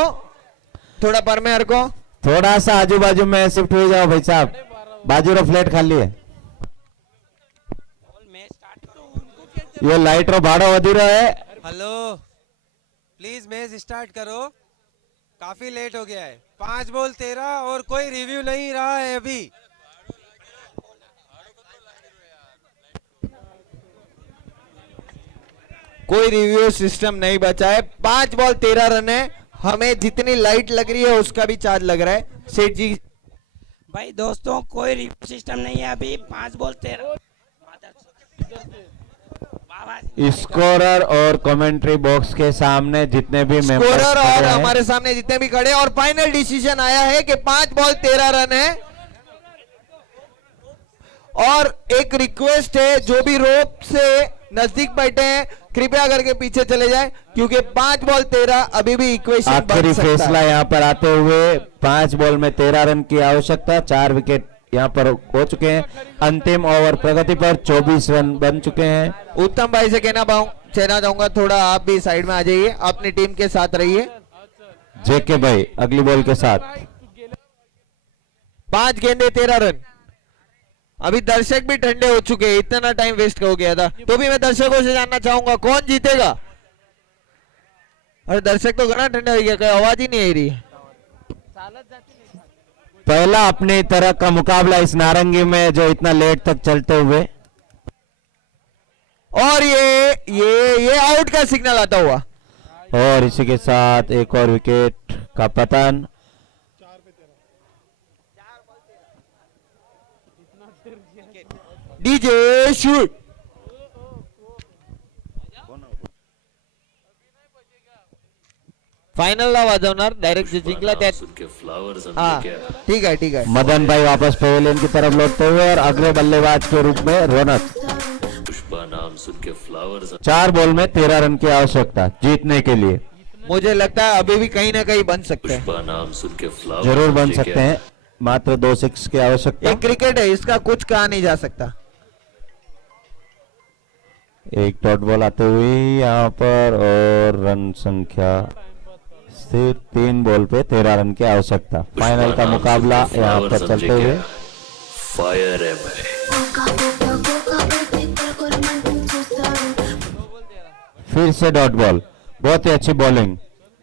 थोड़ा पर में हर को। थोड़ा सा आजू बाजू में शिफ्ट हो जाओ भाई साहब, बाजू रो फ्लैट खाली है। ये लाइट रो भाड़ो वधी रहो है। हेलो प्लीज मैच स्टार्ट करो, काफी लेट हो गया है। 5 बॉल 13 और कोई रिव्यू नहीं रहा है अभी। कोई रिव्यू सिस्टम नहीं बचा है। 5 बॉल 13 रन है। हमें जितनी लाइट लग रही है उसका भी चार्ज लग रहा है सेठ जी। भाई दोस्तों कोई रिव्यू सिस्टम नहीं है अभी। 5 बॉल 13। स्कोरर और कमेंट्री बॉक्स के सामने जितने भी मेंबर्स स्कोरर खड़े और हैं, हमारे सामने जितने भी खड़े और फाइनल डिसीजन आया है कि 5 बॉल 13 रन है। और एक रिक्वेस्ट है, जो भी रोप से नजदीक बैठे हैं कृपया करके पीछे चले जाएं, क्योंकि 5 बॉल 13 अभी भी इक्वेशन आखिरी फैसला यहाँ पर आते हुए 5 बॉल में 13 रन की आवश्यकता। 4 विकेट यहाँ पर हो चुके हैं। अंतिम ओवर प्रगति पर 24 रन बन चुके हैं। उत्तम भाई से कहना चाहूंगा थोड़ा आप भी साइड में आ जाइए, अपनी टीम के साथ रहिए। जेके भाई अगली बॉल के साथ 5 गेंदे 13 रन। अभी दर्शक भी ठंडे हो चुके हैं, इतना टाइम वेस्ट हो गया था। तो भी मैं दर्शकों से जानना चाहूंगा कौन जीतेगा। अरे दर्शक तो घना ठंडे हो गया, कोई आवाज ही नहीं आ रही है। पहला अपनी तरह का मुकाबला इस नारंगी में जो इतना लेट तक चलते हुए, और ये आउट का सिग्नल आता हुआ। और इसी के साथ एक और विकेट का पतन। DJ shoot. फायनल ला वाजवणार डायरेक्ट जे जिंकला त्या। हाँ ठीक है। मदन भाई वापस पवेलियन की तरफ लौटते हुए और अगले बल्लेबाज के रूप में रौनक। 4 बॉल में 13 रन की आवश्यकता जीतने के लिए। मुझे लगता है अभी भी कहीं ना कहीं बन सकते हैं। जरूर बन सकते हैं, मात्र 2 6 की आवश्यकता। एक क्रिकेट है, इसका कुछ कहा नहीं जा सकता। एक डॉट बॉल आते हुए यहाँ पर और रन संख्या सिर्फ 3 बॉल पे 13 रन की आवश्यकता। फाइनल का मुकाबला यहाँ पर चलते हुए फायर है। फिर से डॉट बॉल, बहुत ही अच्छी बॉलिंग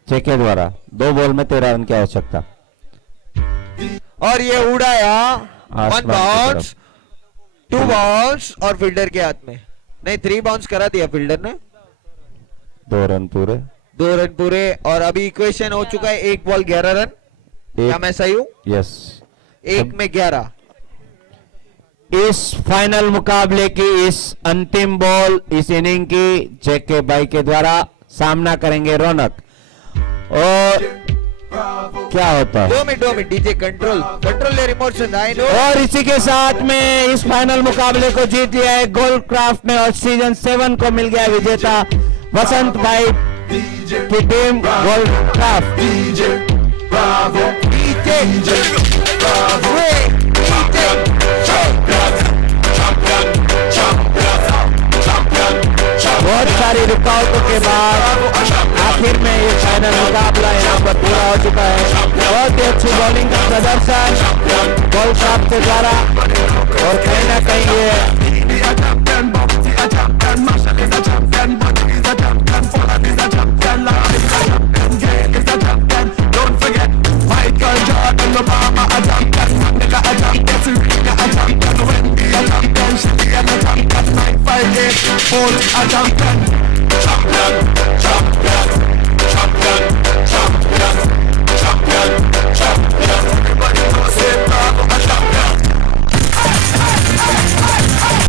जेके द्वारा। 2 बॉल में 13 रन की आवश्यकता। और ये उड़ाया 1 आसमान की बाउंस, 2 बाउंस और फील्डर के हाथ में। नहीं 3 बाउंस करा दिया फील्डर ने। 2 रन पूरे। 2 रन पूरे और अभी इक्वेशन हो चुका है 1 बॉल 11 रन। क्या मैं सही हूं? यस, 1 में 11। इस फाइनल मुकाबले की इस अंतिम बॉल इस इनिंग की जेके भाई के द्वारा सामना करेंगे रौनक। और क्या होता है? 2 minute DJ control the remote से। और इसी के साथ में इस फाइनल मुकाबले को जीत लिया है गोल्ड क्राफ्ट में और सीजन 7 को मिल गया विजेता वसंत भाई की टीम गोल्ड क्राफ्ट। बहुत सारी रुकावटों के बाद आखिर में ये फाइनल मुकाबला यहाँ पर पूरा हो चुका है। बहुत ही अच्छी बॉलिंग का प्रदर्शन गोल्ड क्राफ्ट के द्वारा और कहीं ना कहीं ये champion